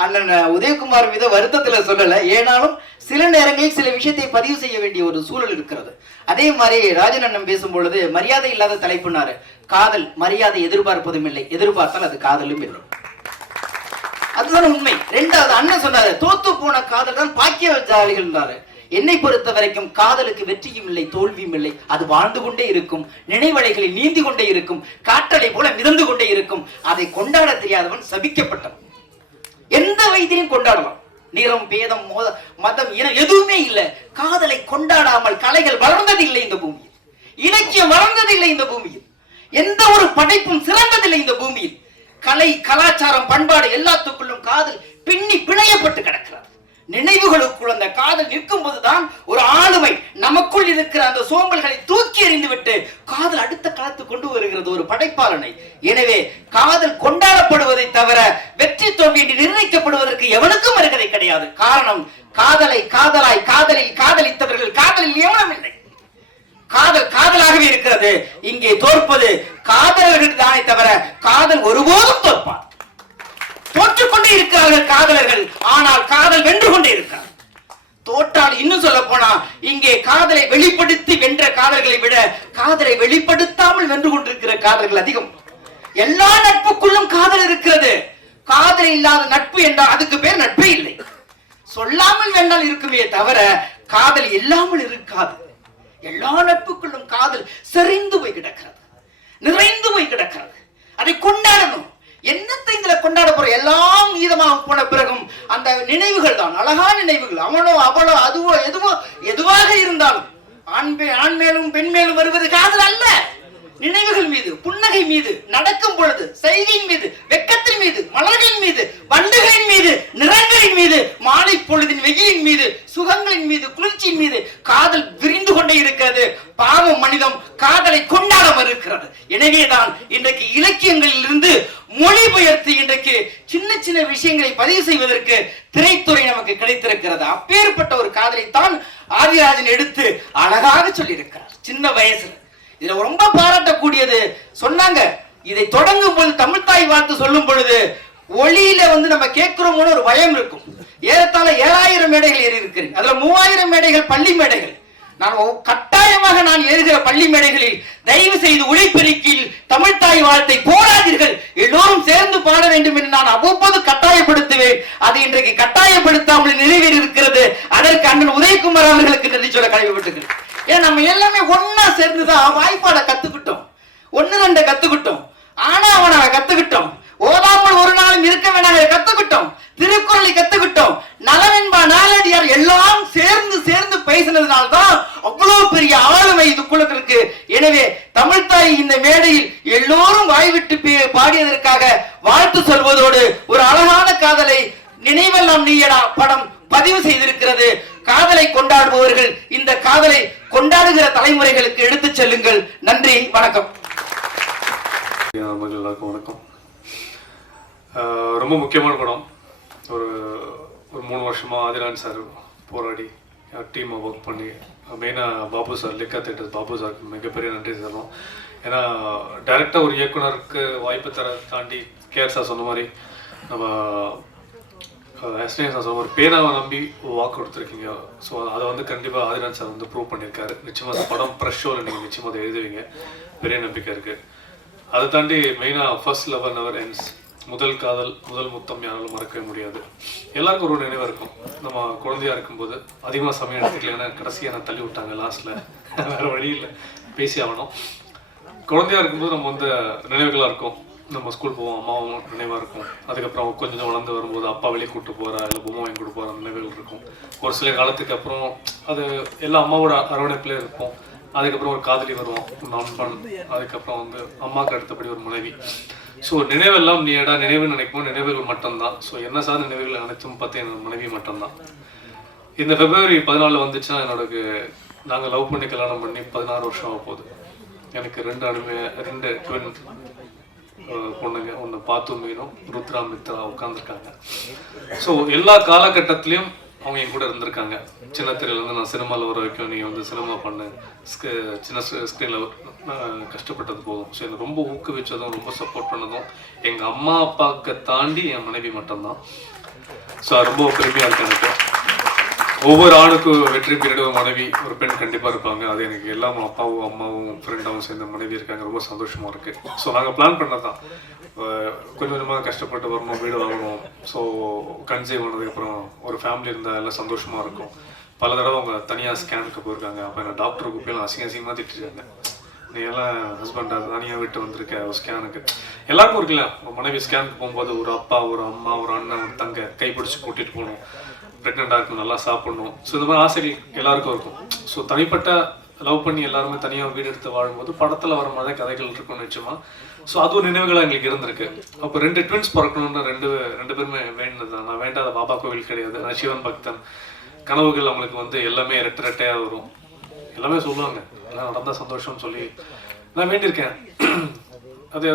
அண்ணன் உதயகுமார் மீதோ வருத்தத்துல சொல்லல. ஏனாலும் சில நேரங்களில் சில விஷயத்தை பதிவு செய்ய வேண்டிய ஒரு சூழல் இருக்கிறது. அதே மாதிரி ராஜன் அண்ணன் பேசும் பொழுது மரியாதை இல்லாத தலைப்புனாரு. காதல் மரியாதை எதிர்பார்ப்பதும் இல்லை, எதிர்பார்த்தால் அது காதலும் இல்லை. அதுதான் உண்மை. ரெண்டாவது அண்ணன் சொன்னாரு, தோத்து போன காதல் தான் பாக்கியசாலிகள். என்னை பொறுத்த வரைக்கும் காதலுக்கு வெற்றியும் இல்லை தோல்வியும் இல்லை, அது வாழ்ந்து கொண்டே இருக்கும், நினைவலைகளில் நீந்தி கொண்டே இருக்கும், காற்றலை போல மிதந்து கொண்டே இருக்கும். அதை கொண்டாட தெரியாதவன் சபிக்கப்பட்டவன். எந்த வயதிலும் கொண்டாடலாம். நிறம் பேதம் மதம் இனம் எதுவுமே இல்லை. காதலை கொண்டாடாமல் கலைகள் வளர்ந்ததில்லை இந்த பூமியில், இலக்கியம் வளர்ந்ததில்லை இந்த பூமியில், எந்த ஒரு படைப்பும் சிறந்ததில்லை இந்த பூமியில். கலை கலாச்சாரம் பண்பாடு எல்லாத்துக்குள்ளும் காதல் பின்னி பிணையப்பட்டு கிடக்கிறது. நினைவுகளுக்குள் அந்த காதல் நிற்கும் போதுதான் ஒரு ஆளுமை நமக்குள் இருக்கிற அந்த சோம்பல்களை தூக்கி எறிந்து விட்டு காதல் அடுத்த காலத்து கொண்டு வருகிறது ஒரு படைப்பாளனை. எனவே காதல் கொண்டாடப்படுவதை தவிர வெற்றி தோல்வி என்று நிர்ணயிக்கப்படுவதற்கு எவனுக்கும் அருகதை கிடையாது. காரணம், காதலை காதலாய் காதலில் காதலித்தவர்கள் காதலில் எவனும் இல்லை. காதல் காதலாகவே இருக்கிறது. இங்கே தோற்பது காதலர்கள் தானே தவிர காதல் ஒருபோதும் தோற்பார். தோற்றுக்கொண்டே இருக்கிறார்கள் காதலர்கள், ஆனால் காதல் வென்று கொண்டே இருக்கிறார். தோற்றால் இன்னும் சொல்ல போனா இங்கே காதலை வெளிப்படுத்தி வென்ற காதல்களை விட காதலை வெளிப்படுத்தாமல் வென்று கொண்டிருக்கிற காதல்கள் அதிகம். எல்லா நட்புக்குள்ளும் காதல் இருக்கிறது. காதல் இல்லாத நட்பு என்றால் அதுக்கு பேர் நட்பே இல்லை. சொல்லாமல் வேண்டால் இருக்குமே தவிர காதல் இல்லாமல் இருக்காது. எல்லா நட்புக்குள்ளும் காதல் செறிந்து போய் கிடக்கிறது, நிறைந்து போய் கிடக்கிறது. அதை கொண்டாடணும். என்னத்தை இதுல கொண்டாட போற? எல்லாம் மீதமாக போன பிறகும் அந்த நினைவுகள் தான் அழகான நினைவுகள். அவனோ அவளோ அதுவோ எதுவாக இருந்தாலும் ஆண் மேலும் பெண் மேலும் வருவது காதல் அல்ல. நினைவுகள் மீது, புன்னகை மீது, நடக்கும் பொழுது செய்கையின் மீது, வெக்கத்தின் மீது, மலர்களின் மீது, வண்டுகளின் மீது, நிறங்களின் மீது, மாலை பொழுதின் வெயிலின் மீது, சுகங்களின் மீது, குளிர்ச்சியின் மீது காதல் விரிந்து கொண்டே இருக்கிறது. பாவம் மனிதம் காதலை கொண்டாட மறுக்கிறது. எனவேதான் இன்றைக்கு இலக்கியங்களில் இருந்து மொழிபெயர்த்து இன்றைக்கு சின்ன சின்ன விஷயங்களை பதிவு செய்வதற்கு திரைத்துறை நமக்கு கிடைத்திருக்கிறது. அப்பேற்பட்ட ஒரு காதலைத்தான் ஆதிராஜன் எடுத்து அழகாக சொல்லியிருக்கிறார் சின்ன வயசுல. இதுல ரொம்ப பாராட்டக்கூடியது சொன்னாங்க, இதை தொடங்கும் போது தமிழ் தாய் வாழ்த்து சொல்லும் பொழுது ஒளியில நம்ம கேட்கிறோம்னு ஒரு பயம் இருக்கும். ஏறத்தாழ 7000 மேடைகள் ஏறி இருக்கிறேன். அதுல 3000 மேடைகள் பள்ளி மேடைகள். நான் கட்டாயமாக நான் ஏறுகிற பள்ளி மேடைகளில் தயவு செய்து ஒளிபெருக்கில் தமிழ் தாய் வாழ்த்தை போராதீர்கள், எல்லோரும் சேர்ந்து பாட வேண்டும் என்று நான் அவ்வப்போது கட்டாயப்படுத்துவேன். அது இன்றைக்கு கட்டாயப்படுத்தாமல் நிறைவேறி இருக்கிறது. அதற்கு அண்ணன் உதயகுமார் அவர்களுக்கு நன்றி சொல்ல கடமைப்பட்டிருக்கிறேன். ஏன் நம்ம எல்லாமே ஒன்னா சேர்ந்துதான் வாய்ப்பாட கத்துக்கிட்டோம், 1-2 கத்துக்கிட்டோம், ஆனா அவனை கத்துக்கிட்டோம், ஓதாமல் ஒரு நாளும் இருக்க வேண்டாம் கத்துக்கிட்டோம், திருக்குறளை கத்துக்கிட்டோம், நலவென்பா நாளடியார் எல்லாம் சேர்ந்து சேர்ந்து பேசினதுனால்தான் அவ்வளவு பெரிய ஆளுமை இதுக்குள்ள இருக்கு. எனவே தமிழ்தாய் இந்த மேடையில் எல்லோரும் வாய்விட்டு பாடியதற்காக வாழ்த்து சொல்வதோடு ஒரு அழகான காதலை நினைவெல்லாம் நீயடா படம் பதிவு செய்திருக்கிறது. காதலை கொண்டாடுபவர்கள் இந்த காதலை கொண்டாடுகிற தலைமுறைகளுக்கு எடுத்துச் செல்லுங்கள். நன்றி, வணக்கம். எல்லாருக்கும் வணக்கம். ரொம்ப முக்கியமான படம். ஒரு 3 வருஷமா ஆதிராஜன் சார் போராடி டீமை ஒர்க் பண்ணி மெயினாக பாபு சார், லிக்கா தேட்டர் பாபு சாருக்கு மிகப்பெரிய நன்றி சொல்லணும். ஏன்னா டைரக்டாக ஒரு இயக்குனருக்கு வாய்ப்பு தர தாண்டி கேஆர் சார் சொன்ன மாதிரி நம்ம எஸ்டிஎன் சார் ஒரு பேனாவை நம்பி வாக்கு கொடுத்துருக்கீங்க. ஸோ அதை கண்டிப்பாக ஆதிராஜன் சார் ப்ரூவ் பண்ணியிருக்காரு. நிச்சயமாக அந்த படம் ப்ரெஷ் ஷோவில் நீங்கள் நிச்சயமாக அதை எழுதுவீங்க, பெரிய நம்பிக்கை இருக்குது. அதை தாண்டி மெயினாக ஃபர்ஸ்ட் லவ் நெவர் எண்ட்ஸ், முதல் காதல் முதல் முத்தம் யாராலும் மறக்கவே முடியாது. எல்லாருக்கும் ஒரு நினைவாக இருக்கும். நம்ம குழந்தையா இருக்கும்போது அதிகமாக சமயம் எடுத்துக்கல, ஏன்னா கடைசியாக நான் தள்ளி விட்டாங்க லாஸ்ட்டில், வேறு வழி இல்லை, பேசி ஆகணும். குழந்தையா இருக்கும்போது நம்ம நினைவுகளாக இருக்கும். நம்ம ஸ்கூல் போவோம், அம்மாவும் நினைவாக இருக்கும். அதுக்கப்புறம் கொஞ்சம் வளர்ந்து வரும்போது அப்பா வெளியே கூப்பிட்டு போகிறா இல்லை பொம்மை வாங்கி கொடுக்க போகிற நினைவுகள் இருக்கும். ஒரு சில காலத்துக்கு அப்புறம் அது எல்லாம் அம்மாவோட அரவணைப்பிலே இருக்கும். அதுக்கப்புறம் ஒரு காதலி வருவோம், நண்பன், அதுக்கப்புறம் வந்து அம்மாவுக்கு அடுத்தபடி ஒரு மனைவி. ஸோ நினைவெல்லாம் நீடா நினைவு நினைக்கும் நினைவுகள் மட்டும்தான். ஸோ என்ன சார் நினைவுகள் அனைத்தும் பார்த்து என்னோட மனைவி மட்டும்தான். இந்த February 14 வந்துச்சுன்னா என்னோட நாங்கள் லவ் பண்ணி கல்யாணம் பண்ணி 16 வருஷம் ஆக போகுது. எனக்கு 2 ட்வின் பொண்ணுங்க, ஒன்று பாத்து மீனும் ருத்ரா மித்ரா உட்காந்துருக்காங்க. ஸோ எல்லா காலகட்டத்திலையும் அவங்க என் கூட இருந்திருக்காங்க. சின்ன திரையிலேருந்து நான் சினிமாவில் வர வரைக்கும் நீ வந்து சினிமா பண்ணு, சின்ன ஸ்க்ரீனில் கஷ்டப்பட்டது போதும். ஸோ எனக்கு ரொம்ப ஊக்குவிச்சதும் ரொம்ப சப்போர்ட் பண்ணதும் எங்கள் அம்மா அப்பாவுக்கு தாண்டி என் மனைவி மட்டும்தான். ஸோ அது ரொம்ப பெருமையாக இருக்கு எனக்கு. ஒவ்வொரு ஆணுக்கும் வெற்றி பீரியட் ஒரு மனைவி ஒரு பெண் கண்டிப்பாக இருப்பாங்க. அது எனக்கு எல்லாம் அப்பாவும் அம்மாவும் ஃப்ரெண்டாகவும் சேர்ந்த மனைவி இருக்காங்க. ரொம்ப சந்தோஷமாக இருக்குது. ஸோ நாங்கள் பிளான் பண்ணதான் கொஞ்சம் கொஞ்சமாக கஷ்டப்பட்டு வரணும், வீடு வாங்கணும். ஸோ கன்சீவ் ஆனதுக்கப்புறம் ஒரு ஃபேமிலி இருந்தால் எல்லாம் சந்தோஷமாக இருக்கும். பல தடவை அவங்க தனியாக ஸ்கேனுக்கு போயிருக்காங்க. அப்போ என்ன டாக்டருக்கு போய் அசிங்கமாக திட்டிருக்காங்க, நீ எல்லாம் ஹஸ்பண்டாக தனியாக விட்டு வந்திருக்க ஒரு ஸ்கேனுக்கு. எல்லாருக்கும் இருக்குல்ல, மனைவி ஸ்கேனுக்கு போகும்போது ஒரு அப்பா ஒரு அம்மா ஒரு அண்ணன் ஒரு தங்க கைப்பிடிச்சு கூட்டிகிட்டு போகணும், ப்ரெக்னெண்ட்டாக இருக்கும், நல்லா சாப்பிடணும். ஸோ இந்த மாதிரி ஆசைகள் எல்லாருக்கும் இருக்கும். ஸோ தனிப்பட்ட லவ் பண்ணி எல்லாருமே தனியாக வீடு எடுத்து வாழும்போது படத்தில் வர மாதிரி கதைகள் இருக்கும் நிச்சயமாக. ஸோ அது ஒரு நினைவுகளாக எங்களுக்கு இருந்திருக்கு. அப்போ 2 ட்வின்ஸ் பிறக்கணும்னு ரெண்டு பேருமே வேண்டினது தான். நான் வேண்டாத பாபா கோவில் கிடையாது, நான் சிவன் பக்தன். கனவுகள் அவங்களுக்கு வந்து எல்லாமே ரெட்டையாக வரும். எல்லாமே சொல்லுவாங்க எல்லாம் நடந்தால் சந்தோஷம்னு சொல்லி நான் வேண்டியிருக்கேன். அது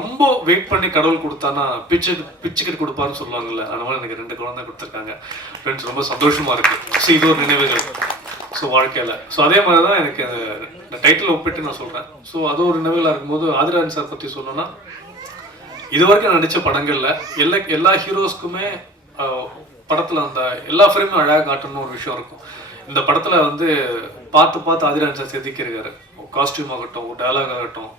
ரொம்ப வெயிட் பண்ணி கடவுள் கொடுத்தானா பிச்சுக்கிட்டு கொடுப்பாருன்னு சொல்லுவாங்கல்ல, அந்த மாதிரி எனக்கு 2 குழந்தை கொடுத்துருக்காங்க. ஃப்ரெண்ட்ஸ் ரொம்ப சந்தோஷமா இருக்கு. ஸோ இது ஒரு நினைவுகள் ஸோ வாழ்க்கையில். ஸோ அதே மாதிரி தான் எனக்கு இந்த டைட்டில் ஒப்பிட்டு நான் சொல்கிறேன். ஸோ அது ஒரு நினைவுகளாக இருக்கும்போது ஆதிராஜன் சார் பற்றி சொல்லணும்னா, இது வரைக்கும் நடித்த படங்களில் எல்லா ஹீரோஸ்க்குமே படத்தில் அந்த எல்லா ஃப்ரேமும் அழகாக காட்டணும்னு ஒரு விஷயம் இருக்கும். இந்த படத்தில் வந்து பார்த்து ஆதிராஜன் சார் செதுக்கியிருக்காரு. காஸ்டியூம் ஆகட்டும், ஒரு டயலாக் ஆகட்டும்,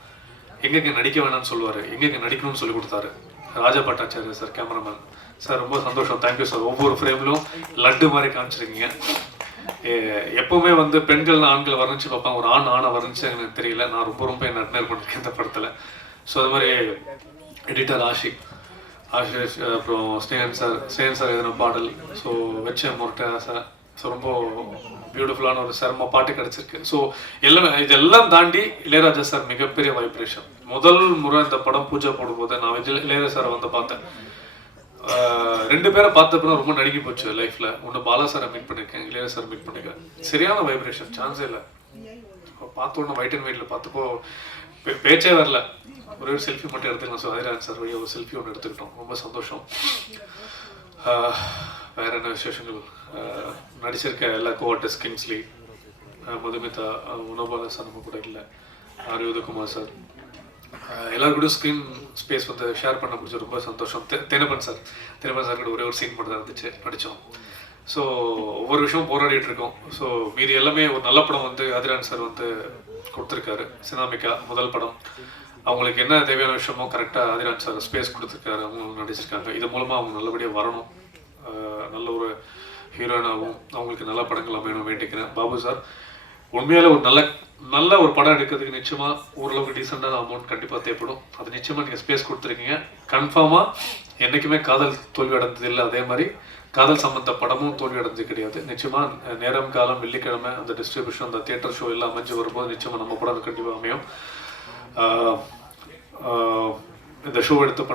எங்கெங்கே நடிக்க வேணாம்னு சொல்லுவார், எங்கெங்கே நடிக்கணும்னு சொல்லி கொடுத்தாரு. ராஜா பட்டாச்சாரிய சார் கேமராமேன் சார், ரொம்ப சந்தோஷம், தேங்க்யூ சார். ஒவ்வொரு ஃப்ரேம்லும் லட்டு மாதிரி காமிச்சிருக்கீங்க. எப்பவுமே வந்து பெண்கள் ஆண்கள் வர்ணிச்சு பார்ப்பாங்க, ஒரு ஆணை வர்ணிச்சு எனக்கு தெரியல. நான் ரொம்ப என்ன அட்மையர் பண்ணியிருக்கேன் இந்த படத்தில். ஸோ அது மாதிரி எடிட்டர் ஆஷிஷ், அப்புறம் ஸ்னேகன் சார் எதுனா பாடல், ஸோ வச்ச முரட்டை சார். ஸோ ரொம்ப பியூட்டிஃபுல்லான ஒரு சிரம பாட்டு கிடச்சிருக்கு. ஸோ இதெல்லாம் தாண்டி இளையராஜா சார் மிகப்பெரிய வைப்ரேஷன். முதல் முறை இந்த படம் பூஜை போடும்போது நான் இளையராஜா சாரை வந்து பார்த்தேன். 2 பேரை பார்த்தப்பறம் ரொம்ப நடுங்கி போச்சு லைஃப்ல. ஒன்று பாலா சாரை மீட் பண்ணியிருக்கேன், இளையராஜா சார் மீட் பண்ணியிருக்கேன். சரியான வைப்ரேஷன், சான்ஸே இல்லை. பார்த்த உடனே ஒயிட் அண்ட் ஒயிட்ல பார்த்தப்போ பேச்சே வரல. ஒரே ஒரு செல்ஃபி மட்டும் எடுத்துக்கலாம். ஸோ ஆதிராஜன் சார் வழியாக ஒரு செல்ஃபி ஒன்று எடுத்துக்கிட்டோம். ரொம்ப சந்தோஷம். வேற என்ன விசேஷங்கள்? நடிச்சிருக்க எல்லா கோஆர்டிஸ்ட் கிங்ஸ்லி, மதுமிதா, உணபாலா சார் நம்ம கூட இல்லை, ஆர்யோதகுமார் சார், எல்லாரும் கூட ஸ்க்ரீன் ஸ்பேஸ் வந்து ஷேர் பண்ண முடிஞ்சு ரொம்ப சந்தோஷம். தினப்பன் சார் கூட ஒரே ஒரு சீன் மட்டும் தான் இருந்துச்சு, நடித்தோம். ஸோ ஒவ்வொரு விஷயமும் போராடிட்டு இருக்கோம். ஸோ மீதி எல்லாமே ஒரு நல்ல படம் வந்து ஆதிராஜன் சார் வந்து கொடுத்துருக்காரு. சினாமிகா முதல் படம், அவங்களுக்கு என்ன தேவையான விஷயமோ கரெக்டாக ஆதிராஜன் சார் ஸ்பேஸ் கொடுத்துருக்காரு, அவங்க நடிச்சிருக்காங்க. இது மூலமாக அவங்க நல்லபடியாக வரணும், நல்ல ஒரு ஹீரோயினாகவும் அவங்களுக்கு நல்ல படங்கள் அமையணும் வேண்டிக்கிறேன். பாபு சார் உண்மையால ஒரு நல்ல ஒரு படம் எடுக்கிறதுக்கு நிச்சயமாக ஓரளவுக்கு டீசெண்டான அமௌண்ட் கண்டிப்பாக தேவைப்படும். அது நிச்சயமாக நீங்கள் ஸ்பேஸ் கொடுத்துருக்கீங்க. கன்ஃபார்மாக என்றைக்குமே காதல் தோல்வி அடைந்தது இல்லை, அதே மாதிரி காதல் சம்பந்த படமும் தோல்வி அடைஞ்சது கிடையாது. நிச்சயமாக நேரம் காலம் வெள்ளிக்கிழமை அந்த டிஸ்ட்ரிபியூஷன் அந்த தியேட்டர் ஷோ எல்லாம் அமைஞ்சு வரும்போது நிச்சயமாக நம்ம படம் கண்டிப்பாக அமையும். இந்த ஷோ எடுத்து